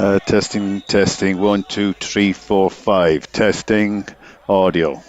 Testing, testing. 1, 2, 3, 4, 5. Testing audio.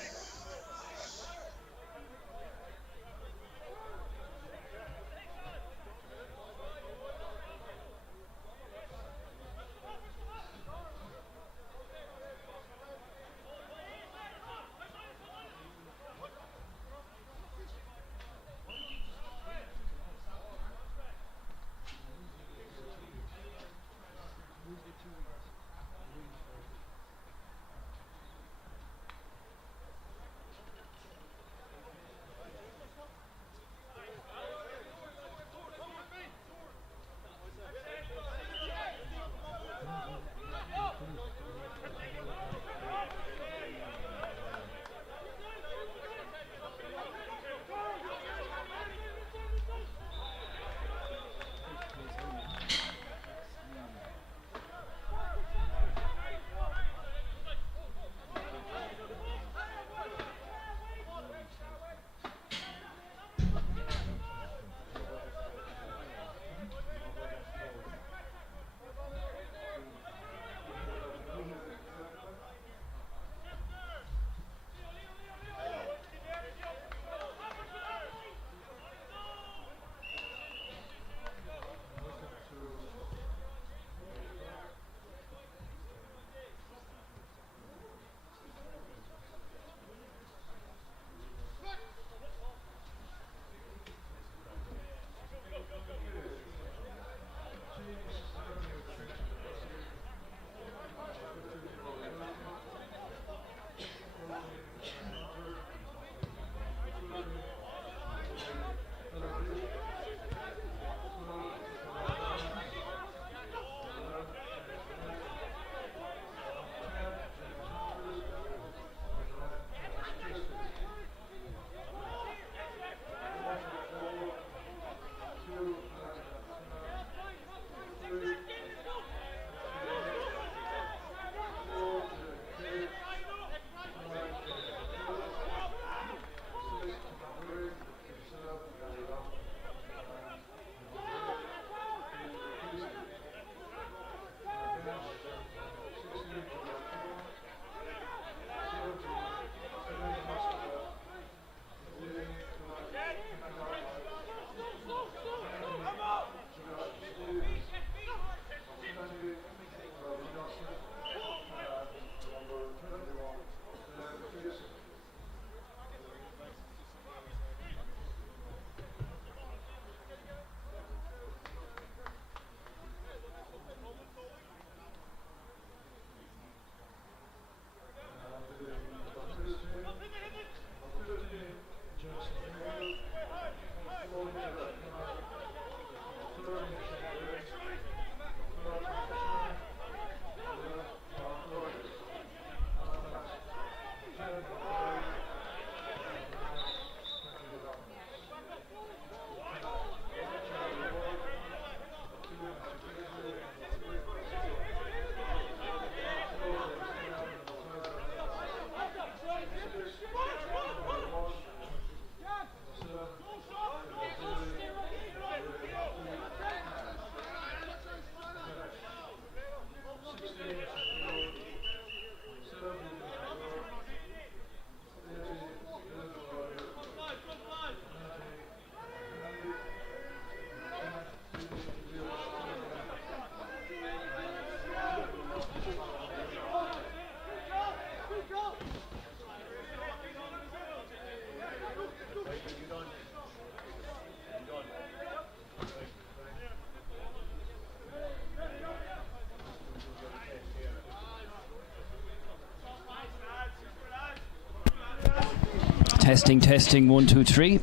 Testing, testing, 1, 2, 3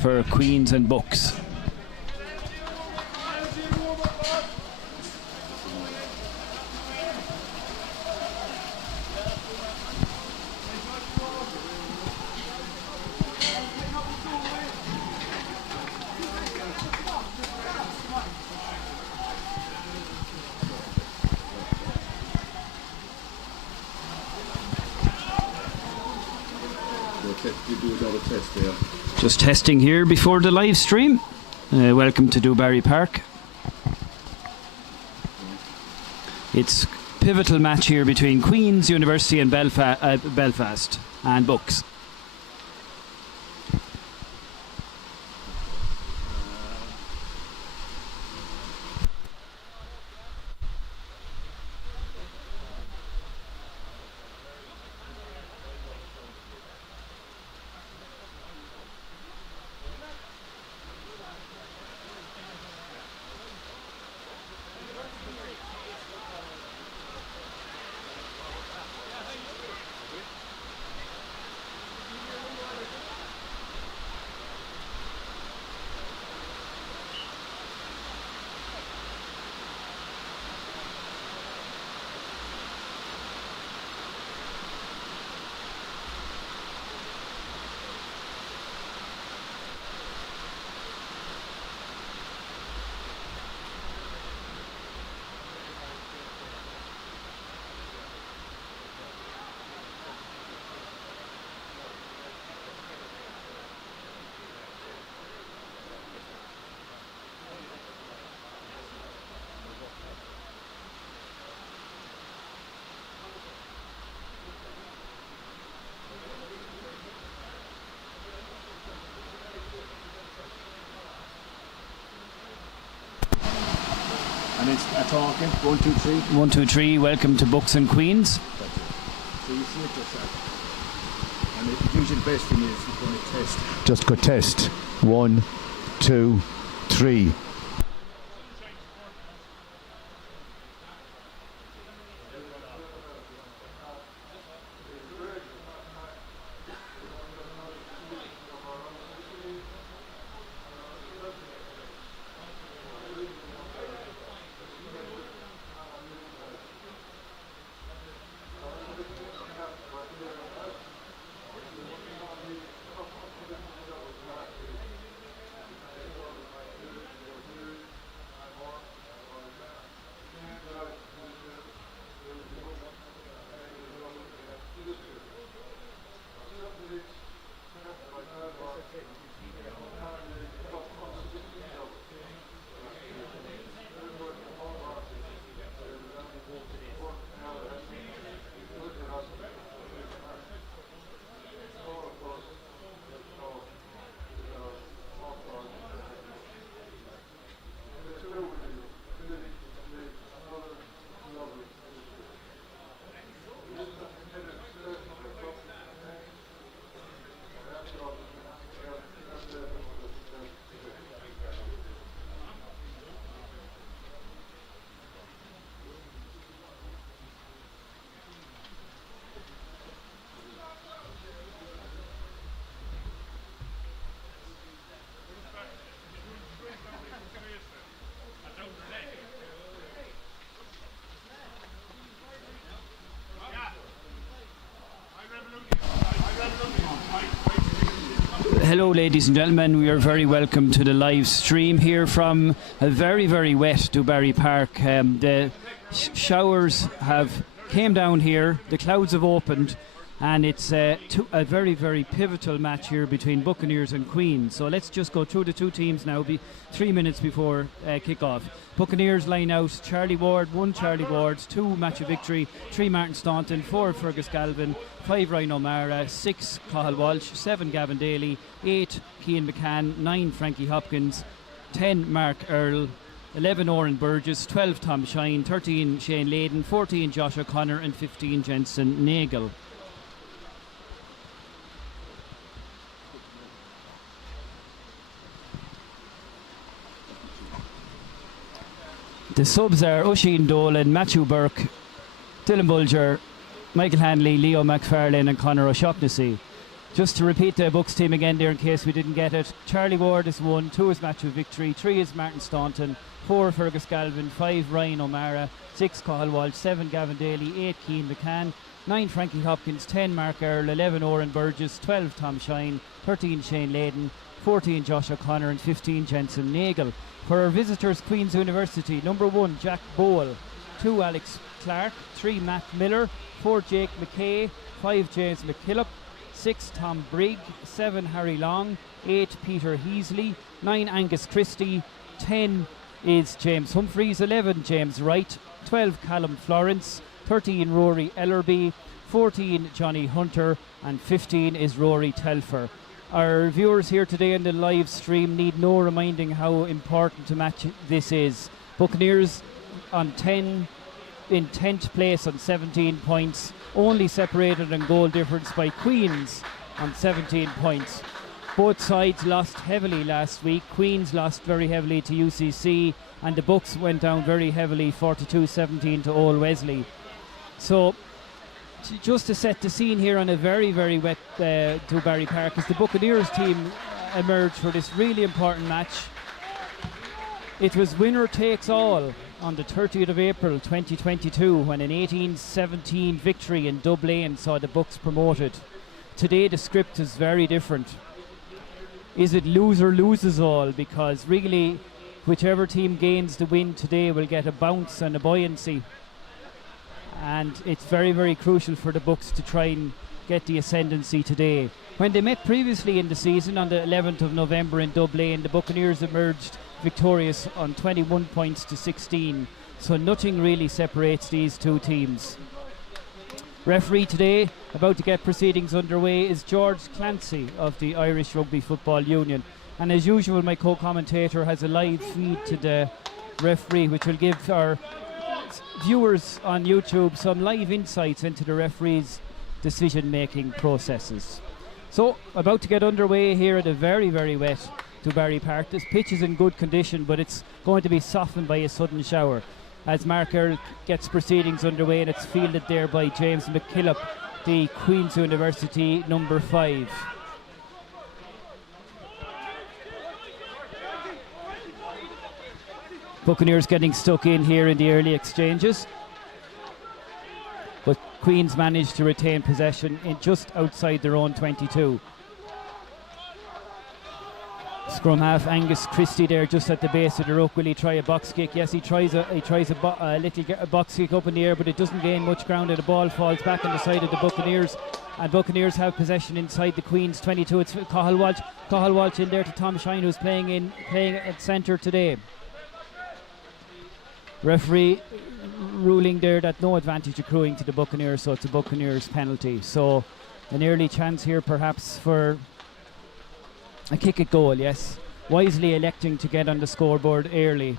for Queens and Bucks. Just testing here before the live stream. Welcome to Dubarry Park. It's pivotal match here between Queen's University and Belfast and Bucks. And it's a talking. 1, 2, 3. 1, 2, 3. Welcome to Bucks and Queens. So you see it yourself. And the usual best thing is you're going to test. Just go test. 1, 2, 3. Hello ladies and gentlemen, we are very welcome to the live stream here from a very, very wet Dubarry Park. The showers have came down here, the clouds have opened, and it's a very, very pivotal match here between Buccaneers and Queens. So let's just go through the two teams now, 3 minutes before kick-off. Buccaneers line out Charlie Ward, 1 Charlie Ward, 2 Match of Victory, 3 Martin Staunton, 4 Fergus Galvin, 5 Ryan O'Mara, 6 Cathal Walsh, 7 Gavin Daly, 8 Cian McCann, 9 Frankie Hopkins, 10 Mark Earl, 11 Oren Burgess, 12 Tom Shine, 13 Shane Layden, 14 Josh O'Connor and 15 Jensen Nagel. The subs are Oisin Dolan, Matthew Burke, Dylan Bulger, Michael Hanley, Leo McFarlane and Conor O'Shaughnessy. Just to repeat the Bucks team again there in case we didn't get it. Charlie Ward is 1, 2 is Matthew Victory, 3 is Martin Staunton, 4 Fergus Galvin, 5 Ryan O'Mara, 6 Cathal Walsh, 7 Gavin Daly, 8 Cian McCann, 9 Frankie Hopkins, 10 Mark Earl, 11 Oren Burgess, 12 Tom Shine, 13 Shane Layden, 14 Josh O'Connor and 15 Jensen Nagel. For our visitors, Queen's University, number 1 Jack Bowl, 2 Alex Clark, 3 Matt Miller, 4 Jake McKay, 5 James McKillop, 6 Tom Brigg, 7 Harry Long, 8 Peter Heasley, 9 Angus Christie, 10 is James Humphreys, 11 James Wright, 12 Callum Florence, 13 Rory Ellerby, 14 Johnny Hunter, and 15 is Rory Telfer. Our viewers here today in the live stream need no reminding how important a match this is. Buccaneers in 10th place on 17 points, only separated in goal difference by Queens on 17 points. Both sides lost heavily last week. Queens lost very heavily to UCC, and the Bucks went down very heavily, 42-17 to Old Wesley. So just to set the scene here on a very, very wet Dubarry Park, as the Buccaneers team emerged for this really important match. It was winner takes all on the 30th of April 2022 when an 18-17 victory in Dublin saw the Bucks promoted. Today the script is very different. Is it loser loses all? Because really whichever team gains the win today will get a bounce and a buoyancy, and it's very, very crucial for the Bucks to try and get the ascendancy today. When they met previously in the season on the 11th of November in Dublin, the Buccaneers emerged victorious on 21 points to 16, so nothing really separates these two teams. Referee today, about to get proceedings underway, is George Clancy of the Irish Rugby Football Union, and as usual my co-commentator has a live feed to the referee which will give our viewers on YouTube some live insights into the referee's decision-making processes. So, about to get underway here at a very, very wet Dubarry Park. This pitch is in good condition, but it's going to be softened by a sudden shower as Mark Earl gets proceedings underway, and it's fielded there by James McKillop, the Queen's University number 5. Buccaneers getting stuck in here in the early exchanges, but Queens managed to retain possession in just outside their own 22. Scrum half Angus Christie there just at the base of the ruck. Will he try a box kick? Yes, he tries a little box kick up in the air, but it doesn't gain much ground, and the ball falls back on the side of the Buccaneers, and Buccaneers have possession inside the Queens 22. It's Cathal Walsh in there to Tom Shine, who's playing at centre today. Referee ruling there that no advantage accruing to the Buccaneers, so it's a Buccaneers penalty. So an early chance here perhaps for a kick at goal, yes. Wisely electing to get on the scoreboard early.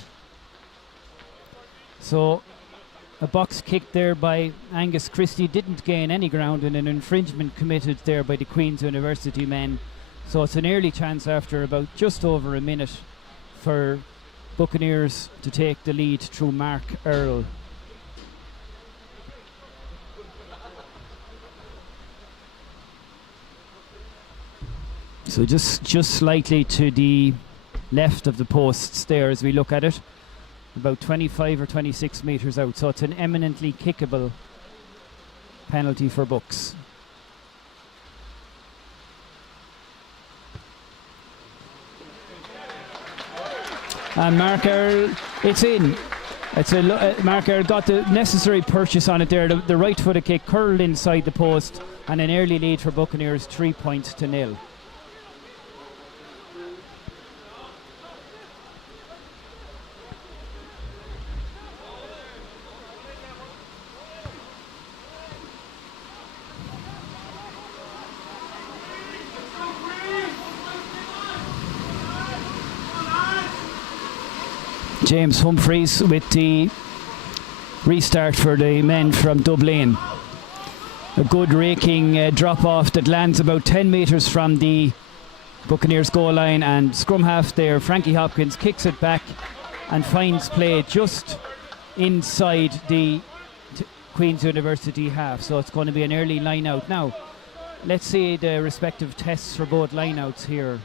So a box kick there by Angus Christie didn't gain any ground, and an infringement committed there by the Queen's University men. So it's an early chance after about just over a minute for Buccaneers to take the lead through Mark Earl. So just slightly to the left of the posts there as we look at it, about 25 or 26 metres out. So it's an eminently kickable penalty for Bucks. And Mark Earl, it's in. Mark Earl got the necessary purchase on it there. The right footed kick curled inside the post, and an early lead for Buccaneers, 3-0. James Humphreys with the restart for the men from Dublin. A good raking drop off that lands about 10 metres from the Buccaneers goal line, and scrum half there, Frankie Hopkins, kicks it back and finds play just inside the Queen's University half. So it's going to be an early line out. Now, let's see the respective tests for both line outs here.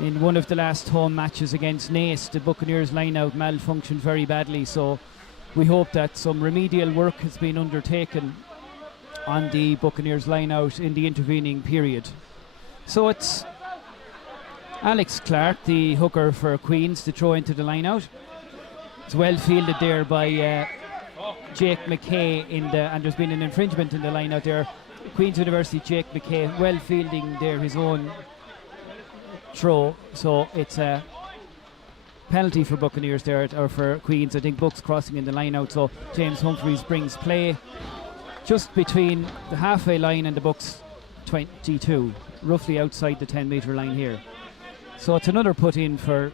In one of the last home matches against Naas, the Buccaneers line-out malfunctioned very badly, so we hope that some remedial work has been undertaken on the Buccaneers line-out in the intervening period. So it's Alex Clark, the hooker for Queens, to throw into the line-out. It's well fielded there by Jake McKay, and there's been an infringement in the line-out there. Queen's University, Jake McKay, well fielding there his own throw, so it's a penalty for Buccaneers there, or for Queens. I think Bucks crossing in the line out, so James Humphreys brings play just between the halfway line and the Bucks 22, roughly outside the 10-metre line here. So it's another put in for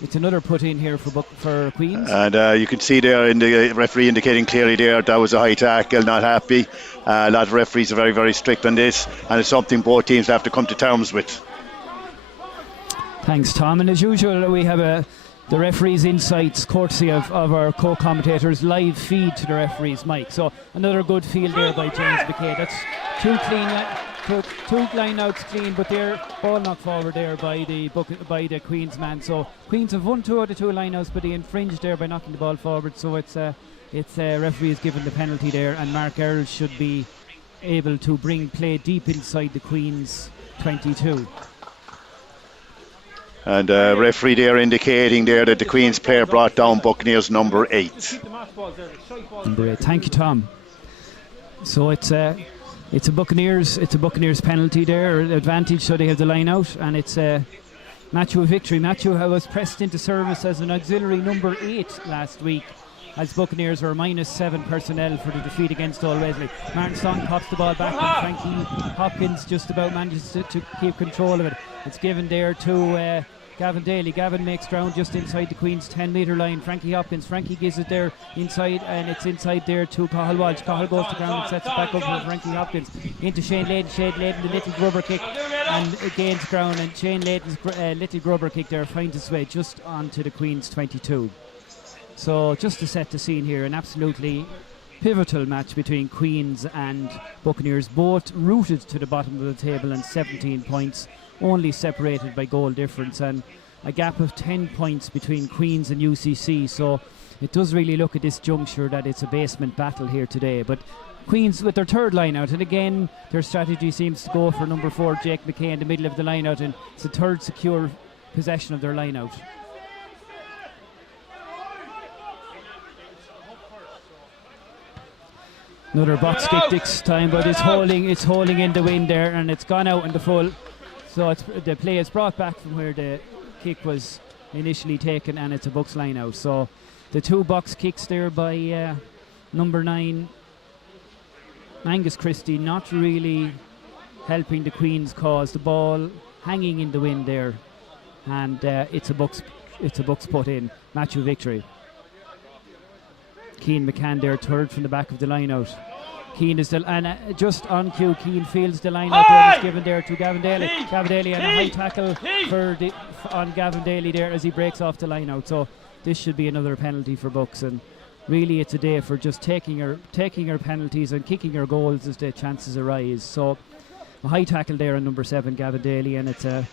here for Queens. And you can see there in the referee indicating clearly there that was a high tackle, not happy. A lot of referees are very, very strict on this, and it's something both teams have to come to terms with. Thanks, Tom. And as usual, we have the referee's insights, courtesy of our co-commentators, live feed to the referee's mic. So another good field there by James McKay. That's two line outs clean, but they're ball knocked forward there by the Queens man. So Queens have won 2 out of 2 line outs, but they infringed there by knocking the ball forward. So it's referee is given the penalty there, and Mark Earl should be able to bring play deep inside the Queens 22. And referee there indicating there that the Queens player brought down Buccaneers number 8. Number 8. Thank you, Tom. So it's a Buccaneers penalty there, advantage, so they have the line out, and it's Matthew a victory. Matthew was pressed into service as an auxiliary number 8 last week, as Buccaneers were -7 personnel for the defeat against All Wesley. Martin Song pops the ball back, and Frankie Hopkins just about manages to keep control of it. It's given there to Gavin Daly. Gavin makes ground just inside the Queen's 10-metre line. Frankie gives it there inside, and it's inside there to Cathal Walsh. Cathal goes to ground and sets it back up for Frankie Hopkins. Into Shane Layton. Shane Layton, the little grubber kick, and gains ground, and Shane Layton's little grubber kick there finds its way just onto the Queen's 22. So just to set the scene here, an absolutely pivotal match between Queens and Buccaneers, both rooted to the bottom of the table and 17 points, only separated by goal difference, and a gap of 10 points between Queens and UCC. So it does really look at this juncture that it's a basement battle here today. But Queens with their third line out, and again their strategy seems to go for number 4 Jake McKay in the middle of the line out, and it's the third secure possession of their line out. Another box kick this time, but it's holding in the wind there, and it's gone out in the full. So the play is brought back from where the kick was initially taken, and it's a Bucks line out. So the 2 box kicks there by number 9 Angus Christie, not really helping the Queens cause. The ball hanging in the wind there, and it's a Bucks put in. Matthew victory. Keane McCann there, third from the back of the line out. Keane is still, and just on cue, Keane fields the line out there. It's given there to Gavin Daly. Gavin Daly, and a high tackle on Gavin Daly there as he breaks off the line out. So this should be another penalty for Bucks, and really it's a day for just taking our penalties and kicking our goals as the chances arise. So a high tackle there on number 7 Gavin Daly, and it's a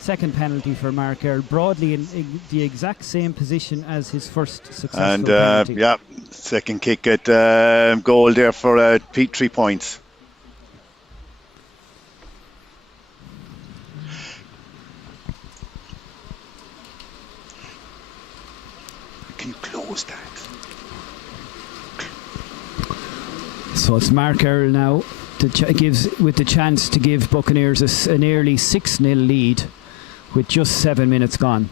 second penalty for Mark Earl, broadly in the exact same position as his first successful penalty. Yeah, second kick at goal there for 3 points. Can you close that? So it's Mark Earl now with the chance to give Buccaneers a nearly 6-0 lead with just 7 minutes gone.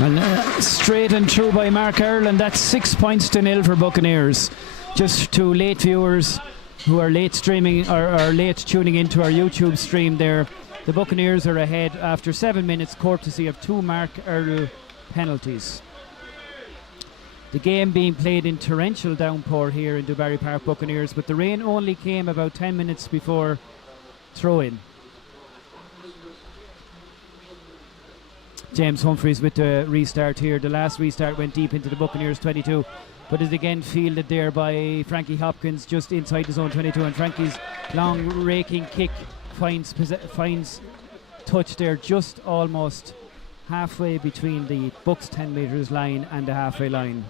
And straight and through by Mark Earl, and that's 6 points to 0 for Buccaneers. Just to late viewers who are late streaming or late tuning into our YouTube stream there, the Buccaneers are ahead after 7 minutes, courtesy of 2 Mark Earl penalties. The game being played in torrential downpour here in Dubarry Park, Buccaneers, but the rain only came about 10 minutes before throw-in. James Humphreys with the restart here. The last restart went deep into the Buccaneers 22, but is again fielded there by Frankie Hopkins just inside the zone 22, and Frankie's long raking kick finds touch there just almost halfway between the Bucks 10 metres line and the halfway line.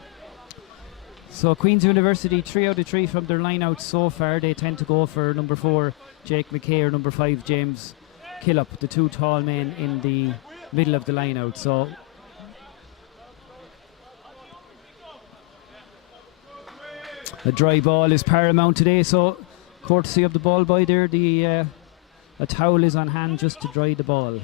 So Queen's University 3 out of 3 from their line out so far. They tend to go for number 4 Jake McKay or number 5 James Killop, the 2 tall men in the middle of the line out. So A dry ball is paramount today, so courtesy of the ball boy there, a towel is on hand just to dry the ball.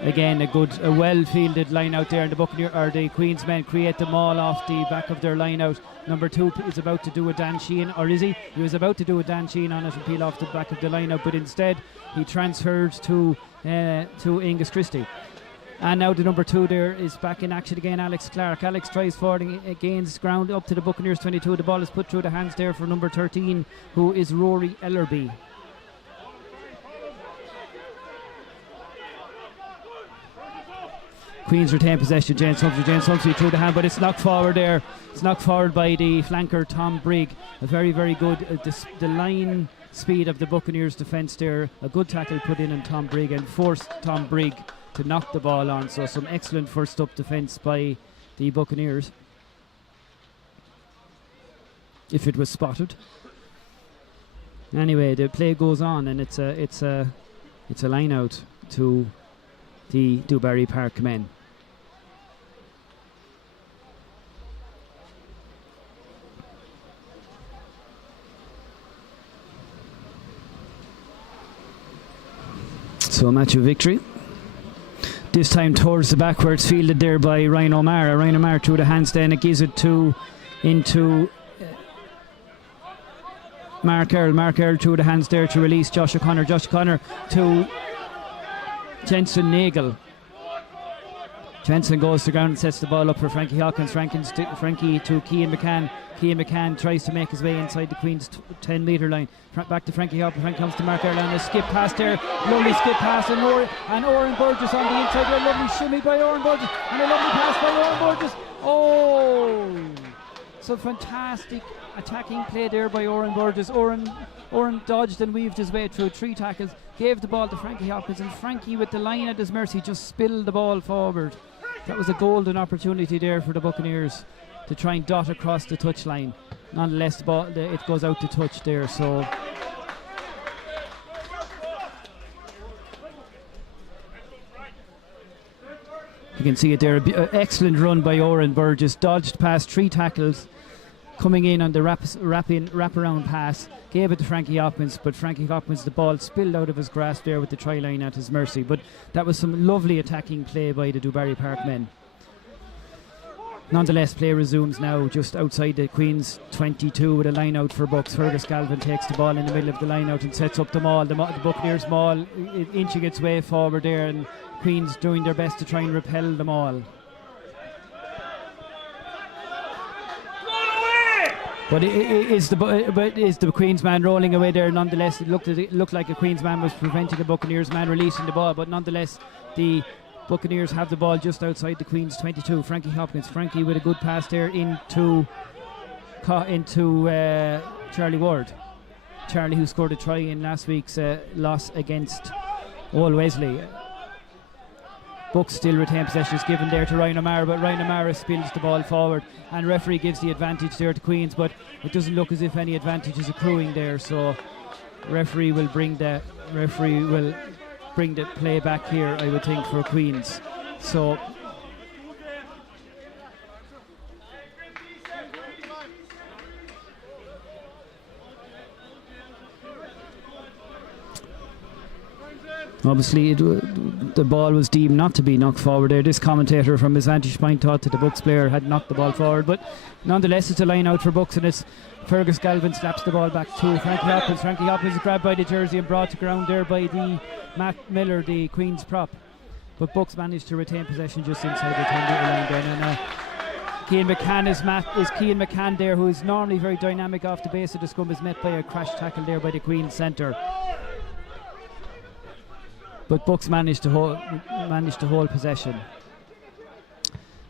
Again, a well-fielded line out there, and the Queens men create the maul off the back of their line out. Number 2 is about to do a Dan Sheehan, or is he? He was about to do a Dan Sheehan on it and peel off the back of the line out, but instead he transferred to Angus Christie. And now the number 2 there is back in action again, Alex Clark. Alex tries forward and gains ground up to the Buccaneers 22. The ball is put through the hands there for number 13, who is Rory Ellerby. Queens retain possession. James Humphrey through the hand, but it's knocked forward there. It's knocked forward by the flanker Tom Brigg. A very, very good the line speed of the Buccaneers defence there. A good tackle put in on Tom Brigg and forced Tom Brigg to knock the ball on. So some excellent first up defence by the Buccaneers, if it was spotted. Anyway, the play goes on, and it's a line out to the Dewberry Park men. So a match of victory. This time towards the back, where it's fielded there by Ryan O'Mara. Ryan O'Mara through the hands, then it gives it into Mark Earl. Mark Earl through the hands there to release Josh O'Connor. Josh O'Connor to Jensen Nagel. Jensen goes to the ground and sets the ball up for Frankie Hawkins. Frankie to Cian McCann. Cian McCann tries to make his way inside the Queen's 10-metre line. Back to Frankie Hawkins. Frank comes to Mark Earl and a skip pass there. Lovely skip pass, and Oren Burgess on the inside there. Lovely shimmy by Oren Burgess and a lovely pass by Oren Burgess. Oh! So fantastic attacking play there by Oren Burgess. Oren dodged and weaved his way through 3 tackles, gave the ball to Frankie Hopkins, and Frankie, with the line at his mercy, just spilled the ball forward. That was a golden opportunity there for the Buccaneers to try and dot across the touchline. Nonetheless, it goes out to touch there. So you can see it there. Excellent run by Oren Burgess. Dodged past 3 tackles, coming in on the wraparound pass, gave it to Frankie Hopkins, but Frankie Hopkins, the ball spilled out of his grasp there with the try line at his mercy. But that was some lovely attacking play by the Dewberry Park men. Nonetheless, play resumes now just outside the Queen's 22 with a line out for Bucks. Fergus Galvin takes the ball in the middle of the line out and sets up the maul. The Buccaneers maul inching its way forward there, and Queen's doing their best to try and repel the maul. But is the Queen's man rolling away there? Nonetheless, it looked like a Queen's man was preventing the Buccaneers man releasing the ball. But nonetheless, the Buccaneers have the ball just outside the Queen's 22. Frankie Hopkins. Frankie with a good pass there into Charlie Ward. Charlie, who scored a try in last week's loss against Old Wesley. Bucks still retain possession. It's given there to Ryan O'Mara, but Ryan O'Mara spills the ball forward, and referee gives the advantage there to Queens, but it doesn't look as if any advantage is accruing there. So referee will bring the play back here, I would think, for Queens. So obviously the ball was deemed not to be knocked forward there. This commentator from his vantage point thought that the Bucks player had knocked the ball forward, but nonetheless it's a line out for Bucks, and it's Fergus Galvin slaps the ball back to Frankie Hopkins. Frankie Hopkins is grabbed by the jersey and brought to ground there by the Matt Miller, the Queen's prop, but Bucks managed to retain possession just inside the 10-metre line then. And Cian McCann is Cian McCann there, who is normally very dynamic off the base of the scrum, is met by a crash tackle there by the Queen's centre. But Bucks managed to hold possession.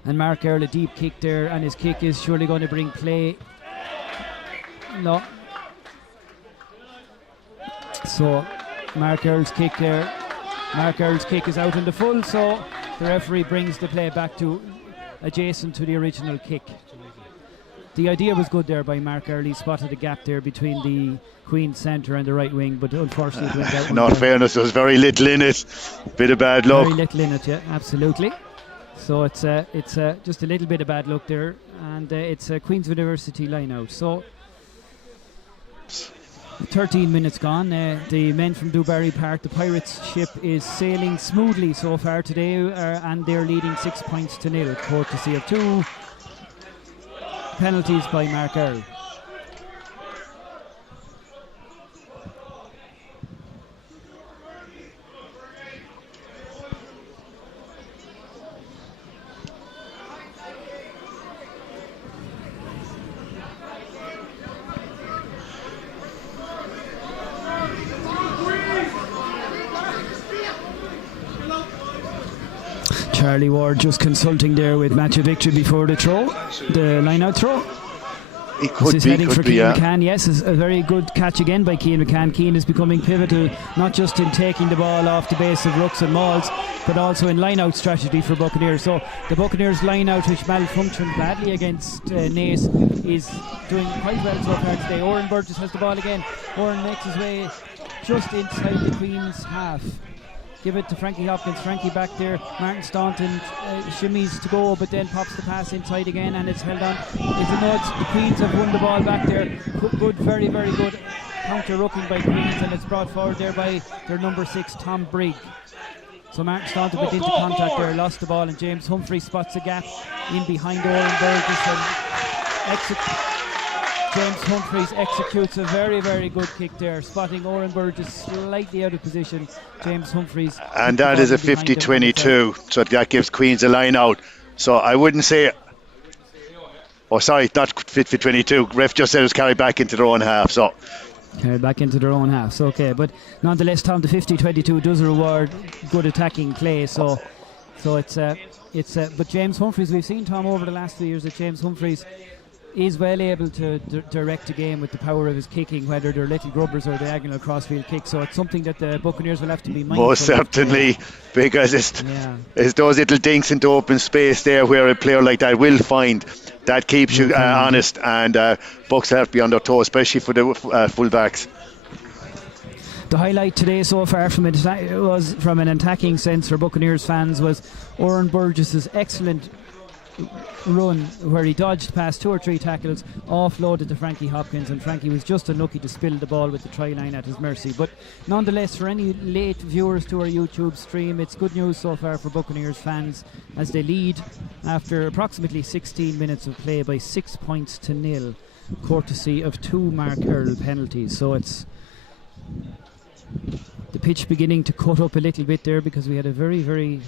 And Mark Earl, a deep kick there, and his kick is surely going to bring play. No. So Mark Earl's kick there. Mark Earl's kick is out in the full, so the referee brings the play back to adjacent to the original kick. The idea was good there by Mark Earl. He spotted a gap there between the Queen's centre and the right wing, but unfortunately it went out. In all fairness, there was very little in it. Bit of bad luck. Very little in it, yeah, absolutely. So it's just a little bit of bad luck there, and it's a Queen's University line out. So 13 minutes gone. The men from Dewberry Park, the Pirates ship, is sailing smoothly so far today, and they're leading 6 points to nil, courtesy of 2 penalties by Mark Earl. Charlie Ward just consulting there with Matthew Victory before the throw, the line-out throw. It could this is heading for Cian McCann. Yes, it's a very good catch again by Cian McCann. Cian is becoming pivotal, not just in taking the ball off the base of rucks and mauls, but also in line-out strategy for Buccaneers. So the Buccaneers line-out, which malfunctioned badly against Naas, is doing quite well so far today. Oren Burgess has the ball again. Oren makes his way just inside the Queen's half. Give it to Frankie Hopkins. Frankie back there. Martin Staunton shimmies to go, but then pops the pass inside again, and it's held on. It's a nudge. The Queens have won the ball back there. Good, very, very good counter-rucking by Queens, and it's brought forward there by their number 6, Tom Brigg. So Martin Staunton went into contact there, lost the ball, and James Humphrey spots a gap in behind Oren Burgess, and James Humphreys executes a very, very good kick there, spotting Oren Burgess slightly out of position. James Humphreys. And that is a 50-22, so that gives Queens a line out. So I wouldn't say, oh sorry, not 50-22, ref just said it was carried back into their own half. So carried back into their own half, so okay. But nonetheless, Tom, the 50-22 does reward good attacking play. So it's but James Humphreys, we've seen, Tom, over the last few years that James Humphreys is well able to direct a game with the power of his kicking, whether they're little grubbers or diagonal crossfield kicks. So it's something that the Buccaneers will have to be mindful. Most certainly, because it's those little dinks into open space there where a player like that will find. That keeps you honest, and Bucks have to be on their toes, especially for the full-backs. The highlight today so far from an attacking sense for Buccaneers fans was Oren Burgess's excellent run, where he dodged past 2 or 3 tackles, offloaded to Frankie Hopkins, and Frankie was just unlucky to spill the ball with the try line at his mercy. But nonetheless, for any late viewers to our YouTube stream, it's good news so far for Buccaneers fans as they lead after approximately 16 minutes of play by 6 points to nil, courtesy of 2 Mark Earl penalties. So it's the pitch beginning to cut up a little bit there, because we had a very, very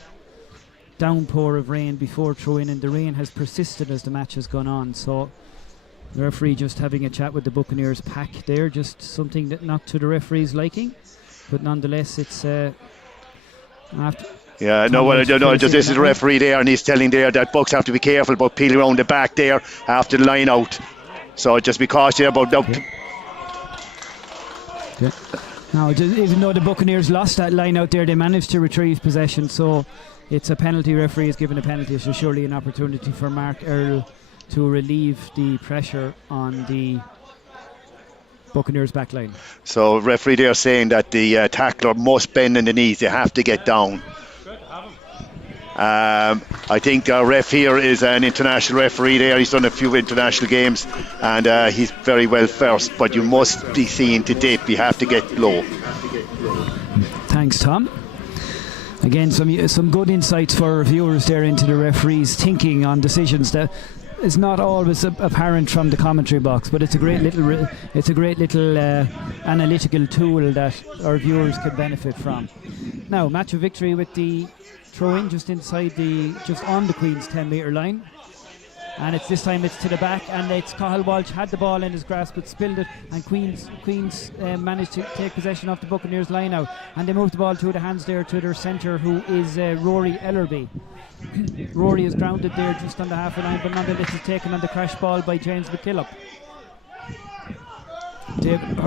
downpour of rain before throw-in, and the rain has persisted as the match has gone on. So the referee just having a chat with the Buccaneers pack there, just something that not to the referee's liking, but nonetheless it's this is the referee there, and he's telling there that Bucks have to be careful about peeling around the back there after the line out, so just be cautious about that. Now, even though the Buccaneers lost that line out there, they managed to retrieve possession, so it's a penalty. Referee is given a penalty, so surely an opportunity for Mark Earl to relieve the pressure on the Buccaneers back line. So referee there saying that the tackler must bend in the knees, they have to get down. I think our ref here is an international referee there. He's done a few international games, and he's very well versed, but you must be seen to dip, you have to get low. Thanks, Tom. Again, some good insights for our viewers there into the referee's thinking on decisions that is not always apparent from the commentary box, but it's a great little analytical tool that our viewers could benefit from. Now, Matthew Victory with the throw-in just on the Queen's 10-metre line, and this time it's to the back, and it's Cathal Walsh had the ball in his grasp but spilled it, and Queens managed to take possession of the Buccaneers line out, and they moved the ball through the hands there to their centre, who is Rory Ellerby. Rory is grounded there just on the half line, but nonetheless is taken on the crash ball by James McKillop. James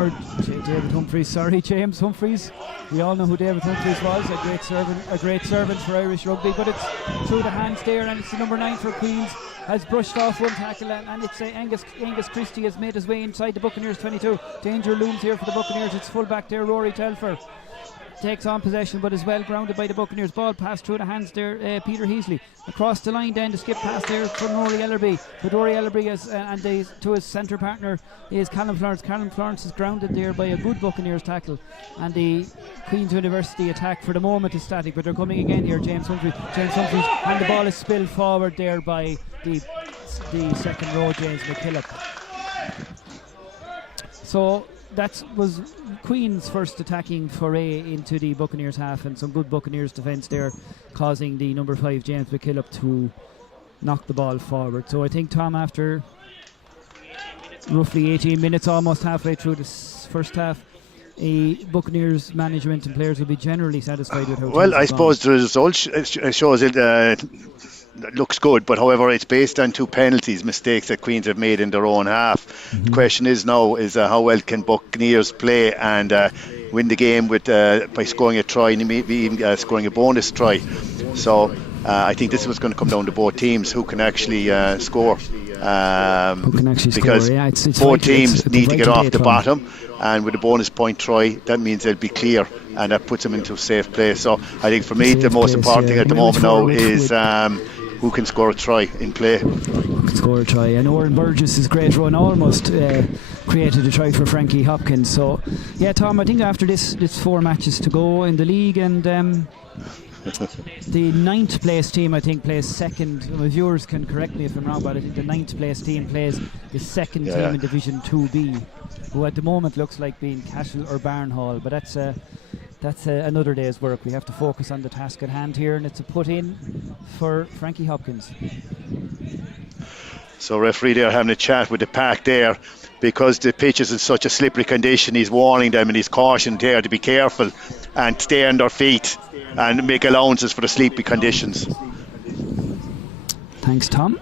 Humphreys. We all know who David Humphreys was, a great servant for Irish rugby, but it's through the hands there, and it's the number 9 for Queens, has brushed off one tackle, and it's Angus Christie has made his way inside the Buccaneers 22. Danger looms here for the Buccaneers. It's full back there, Rory Telfer. takes on possession but is well grounded by the Buccaneers. Ball passed through the hands there, Peter Heasley. Across the line then, the skip pass there from Rory Ellerby. But Rory Ellerby to his centre partner is Callum Florence. Callum Florence is grounded there by a good Buccaneers tackle. And the Queen's University attack for the moment is static, but they're coming again here. James Humphreys, and the ball is spilled forward there by the second row, James McKillop. So that was Queen's first attacking foray into the Buccaneers half, and some good Buccaneers defence there, causing the number 5 James McKillop to knock the ball forward. So I think, Tom, after roughly 18 minutes, almost halfway through this first half, Buccaneers management and players will be generally satisfied with how. Well, I suppose the result shows it looks good, but however, it's based on 2 mistakes that Queens have made in their own half. The question is now how well can Buccaneers play and win the game with by scoring a try and maybe even scoring a bonus try. So I think this was going to come down to both teams who can actually score. Who can actually because score? Yeah, it's both teams need to get off the bottom, and with a bonus point try, that means they'll be clear, and that puts them into a safe place. So I think for me, the most important thing at the moment now is who can score a try in play. Who can score a try? And Oren Burgess' great run almost created a try for Frankie Hopkins. So yeah, Tom, I think after this 4 matches to go in the league, and the 9th place team I think plays second. My viewers can correct me if I'm wrong, but I think the 9th place team plays the second team in Division 2B, who at the moment looks like being Cashel or Barnhall, but that's another day's work. We have to focus on the task at hand here, and it's a put in for Frankie Hopkins. So referee there having a chat with the pack there, because the pitch is in such a slippery condition. He's warning them and he's cautioned there to be careful and stay on their feet and make allowances for the sleepy conditions. Thanks, Tom.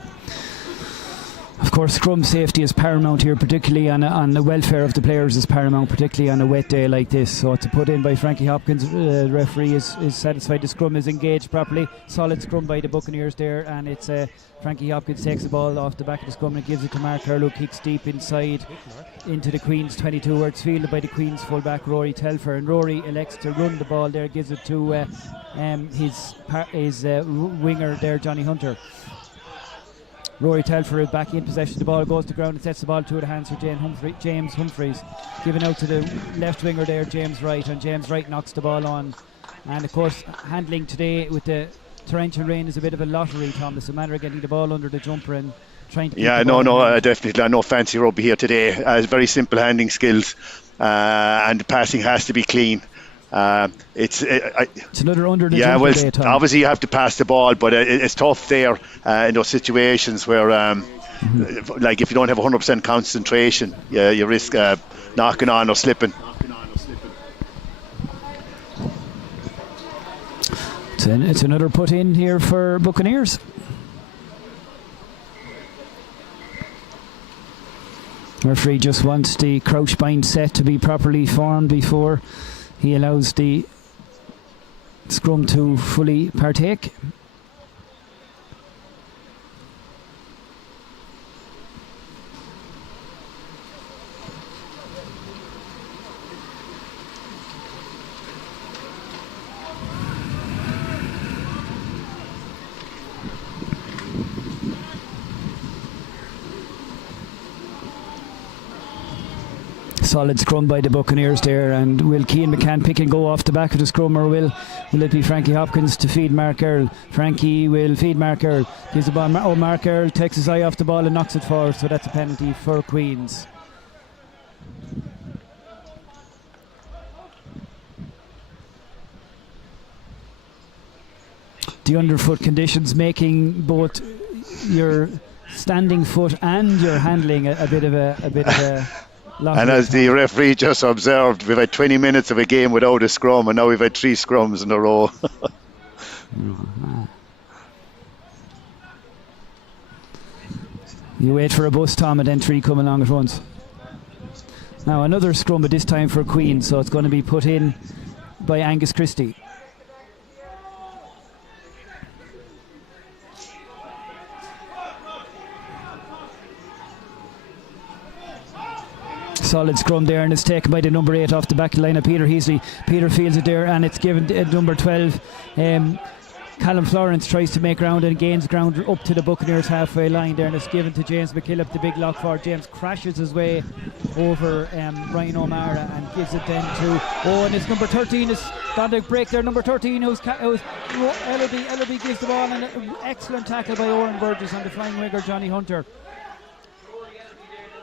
Of course, scrum safety is paramount here, particularly on the welfare of the players is paramount, particularly on a wet day like this. So it's a put in by Frankie Hopkins. Referee is satisfied the scrum is engaged properly. Solid scrum by the Buccaneers there, and it's Frankie Hopkins takes the ball off the back of the scrum and gives it to Mark Earl, who kicks deep inside into the Queen's 22, where it's fielded by the Queen's fullback Rory Telfer, and Rory elects to run the ball there, gives it to his winger there, Johnny Hunter. Rory Telfer back in possession. The ball goes to the ground and sets the ball to the hands for James Humphreys. Giving out to the left winger there, James Wright, and James Wright knocks the ball on. And of course, handling today with the torrential rain is a bit of a lottery, Tom. It's a matter of getting the ball under the jumper and trying to keep the ball definitely no fancy rugby here today. Very simple handling skills, and the passing has to be clean. It's another under the jumper day, Tom. Obviously you have to pass the ball, but it's tough there in those situations where like if you don't have 100% concentration, you risk knocking on or slipping. It's another put in here for Buccaneers. Referee just wants the crouch bind set to be properly formed before he allows the scrum to fully partake. Solid scrum by the Buccaneers there, and will Cian McCann pick and go off the back of the scrum, or will it be Frankie Hopkins to feed Mark Earl? Frankie will feed Mark Earl, gives the ball, Mark Earl takes his eye off the ball and knocks it forward, so that's a penalty for Queens. The underfoot conditions making both your standing foot and your handling a bit of a and as the referee just observed, we've had 20 minutes of a game without a scrum, and now we've had 3 scrums in a row. You wait for a bus, Tom, and then 3 come along at once. Now another scrum, but this time for Queen, so it's going to be put in by Angus Christie. Solid scrum there, and it's taken by the number 8 off the back line of Peter Heasley. Peter fields it there, and it's given to number 12. Callum Florence tries to make ground and gains ground up to the Buccaneers halfway line there, and it's given to James McKillop, the big lock forward. James crashes his way over Ryan O'Mara and gives it then to and it's number 13 is got a break there. Number 13 who's Ellaby gives the ball, and an excellent tackle by Owen Burgess on the flying winger Johnny Hunter.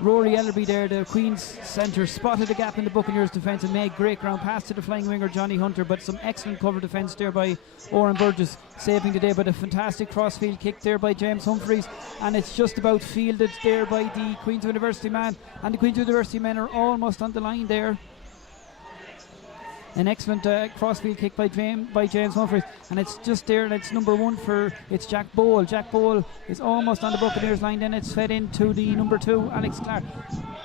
Rory Ellerby there, the Queen's centre, spotted the gap in the Buccaneers defence and made great ground pass to the flying winger Johnny Hunter, but some excellent cover defence there by Owen Burgess, saving the day. But a fantastic crossfield kick there by James Humphreys, and it's just about fielded there by the Queen's University man, and the Queen's University men are almost on the line there. An excellent crossfield kick by James Humphreys, and it's just there, and it's number 1 for it's Jack Bowl. Jack Bowl is almost on the Buccaneers line, then it's fed into the number 2, Alex Clark.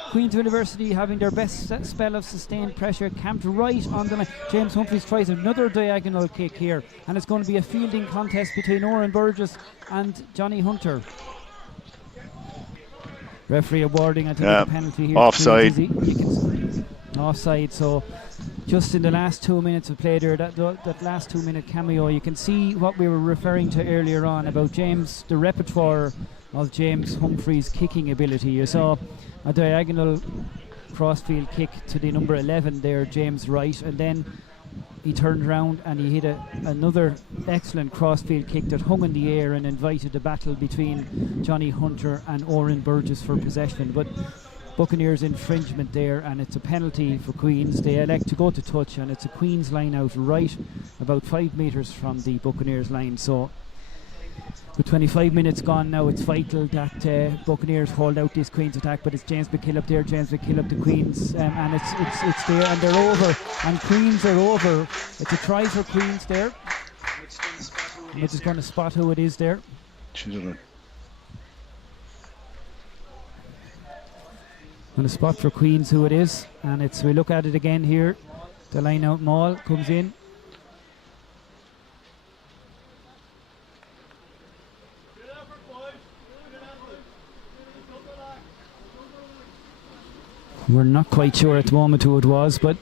Queen's University having their best spell of sustained pressure, camped right on the line. James Humphreys tries another diagonal kick here, and it's going to be a fielding contest between Oren Burgess and Johnny Hunter. Referee awarding, I think, a penalty here. Offside. Offside, so just in the last 2 minutes of play there, that last 2 minute cameo, you can see what we were referring to earlier on about James, the repertoire of James Humphreys' kicking ability. You saw a diagonal crossfield kick to the number 11 there, James Wright, and then he turned around and he hit another excellent crossfield kick that hung in the air and invited a battle between Johnny Hunter and Oren Burgess for possession. But Buccaneers infringement there, and it's a penalty for Queens. They elect to go to touch, and it's a Queens line out right about 5 metres from the Buccaneers line. So with 25 minutes gone now, it's vital that Buccaneers hold out this Queens attack. But it's James McKillop there, James McKillop, the Queens, and it's there, and they're over, and Queens are over. It's a try for Queens there. I'm just going to spot who it is there. On the spot for Queens who it is, and it's, we look at it again here, the line out maul comes in, we're not quite sure at the moment who it was, but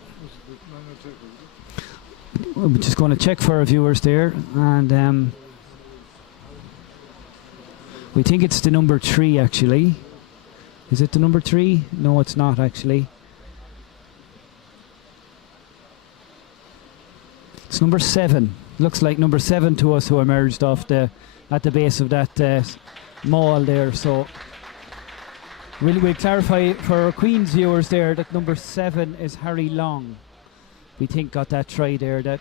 we're just going to check for our viewers there, and we think it's the number 3 actually. Is it the number 3? No, it's not actually. It's number 7. Looks like number 7 to us, who emerged off at the base of that maul there. So we'll clarify for our Queen's viewers there that number 7 is Harry Long. We think got that try there, that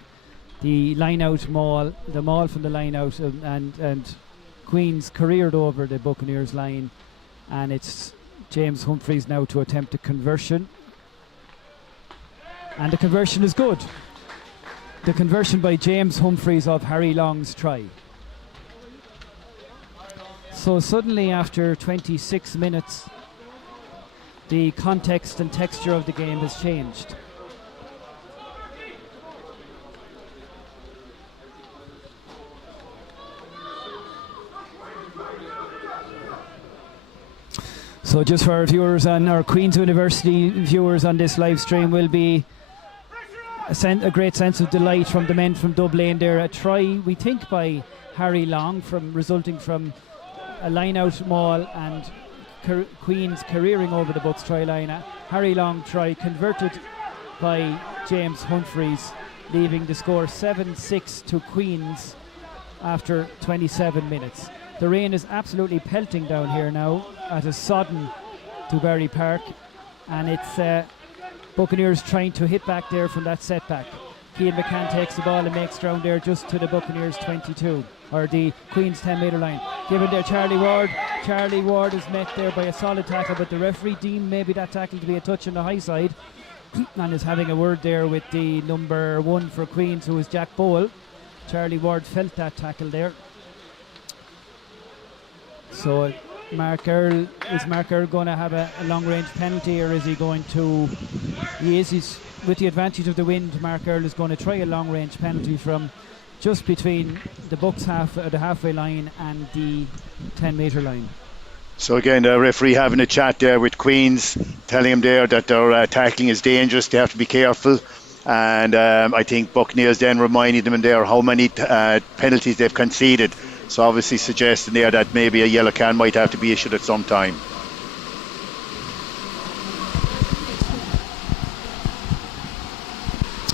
the line out maul, the maul from the line out, and Queen's careered over the Buccaneers line, and it's James Humphreys now to attempt a conversion, and the conversion is good. The conversion by James Humphreys of Harry Long's try. So suddenly, after 26 minutes, the context and texture of the game has changed. So just for our viewers, and our Queen's University viewers on this live stream, will be a great sense of delight from the men from Dublin there. A try, we think, by Harry Long, resulting from a line-out maul and Queen's careering over the Bucks try line. Harry Long try converted by James Humphreys, leaving the score 7-6 to Queens after 27 minutes. The rain is absolutely pelting down here now at a sodden Dubarry Park, and it's Buccaneers trying to hit back there from that setback. Keane McCann takes the ball and makes ground there just to the Buccaneers 22, or the Queen's 10 metre line. Given there Charlie Ward. Charlie Ward is met there by a solid tackle, but the referee deemed maybe that tackle to be a touch on the high side and is having a word there with the number 1 for Queens, who is Jack Bowl. Charlie Ward felt that tackle there. So Mark Earl, is Mark Earl going to have a long-range penalty, or is he going to... He's with the advantage of the wind. Mark Earl is going to try a long-range penalty from just between the Bucks the halfway line and the 10 metre line. So again, the referee having a chat there with Queens, telling him there that their tackling is dangerous. They have to be careful. And I think Buccaneers then reminded them there how many penalties they've conceded. So obviously suggesting there that maybe a yellow card might have to be issued at some time.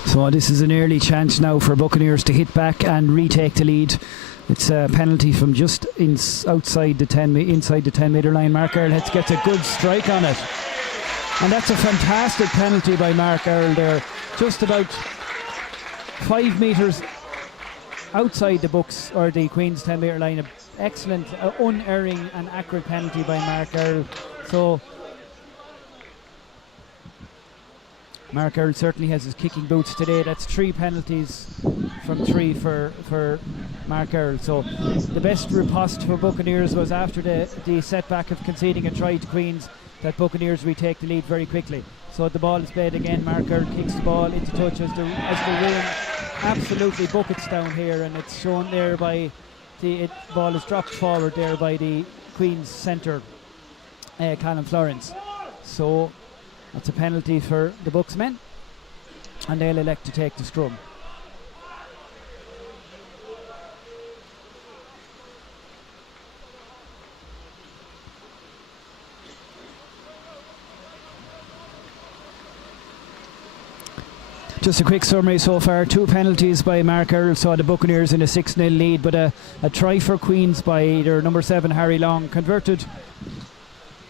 So this is an early chance now for Buccaneers to hit back and retake the lead. It's a penalty from just inside the 10 metre line. Mark Earl gets a good strike on it. And that's a fantastic penalty by Mark Earl there. Just about 5 metres outside the Bucks or the Queen's 10 metre line. An excellent, unerring and accurate penalty by Mark Earl. So Mark Earl certainly has his kicking boots today. That's 3 penalties from 3 for Mark Earl. So the best riposte for Buccaneers was after the setback of conceding a try to Queens, that Buccaneers retake the lead very quickly. So the ball is played again. Mark Earl kicks the ball into touch as the rain absolutely buckets down here, and it's shown there by the ball is dropped forward there by the Queens centre, Callum Florence. So that's a penalty for the Bucks men, and they'll elect to take the scrum. Just a quick summary so far. 2 penalties by Mark Earl saw the Buccaneers in a 6-0 lead, but a try for Queens by their number 7 Harry Long, converted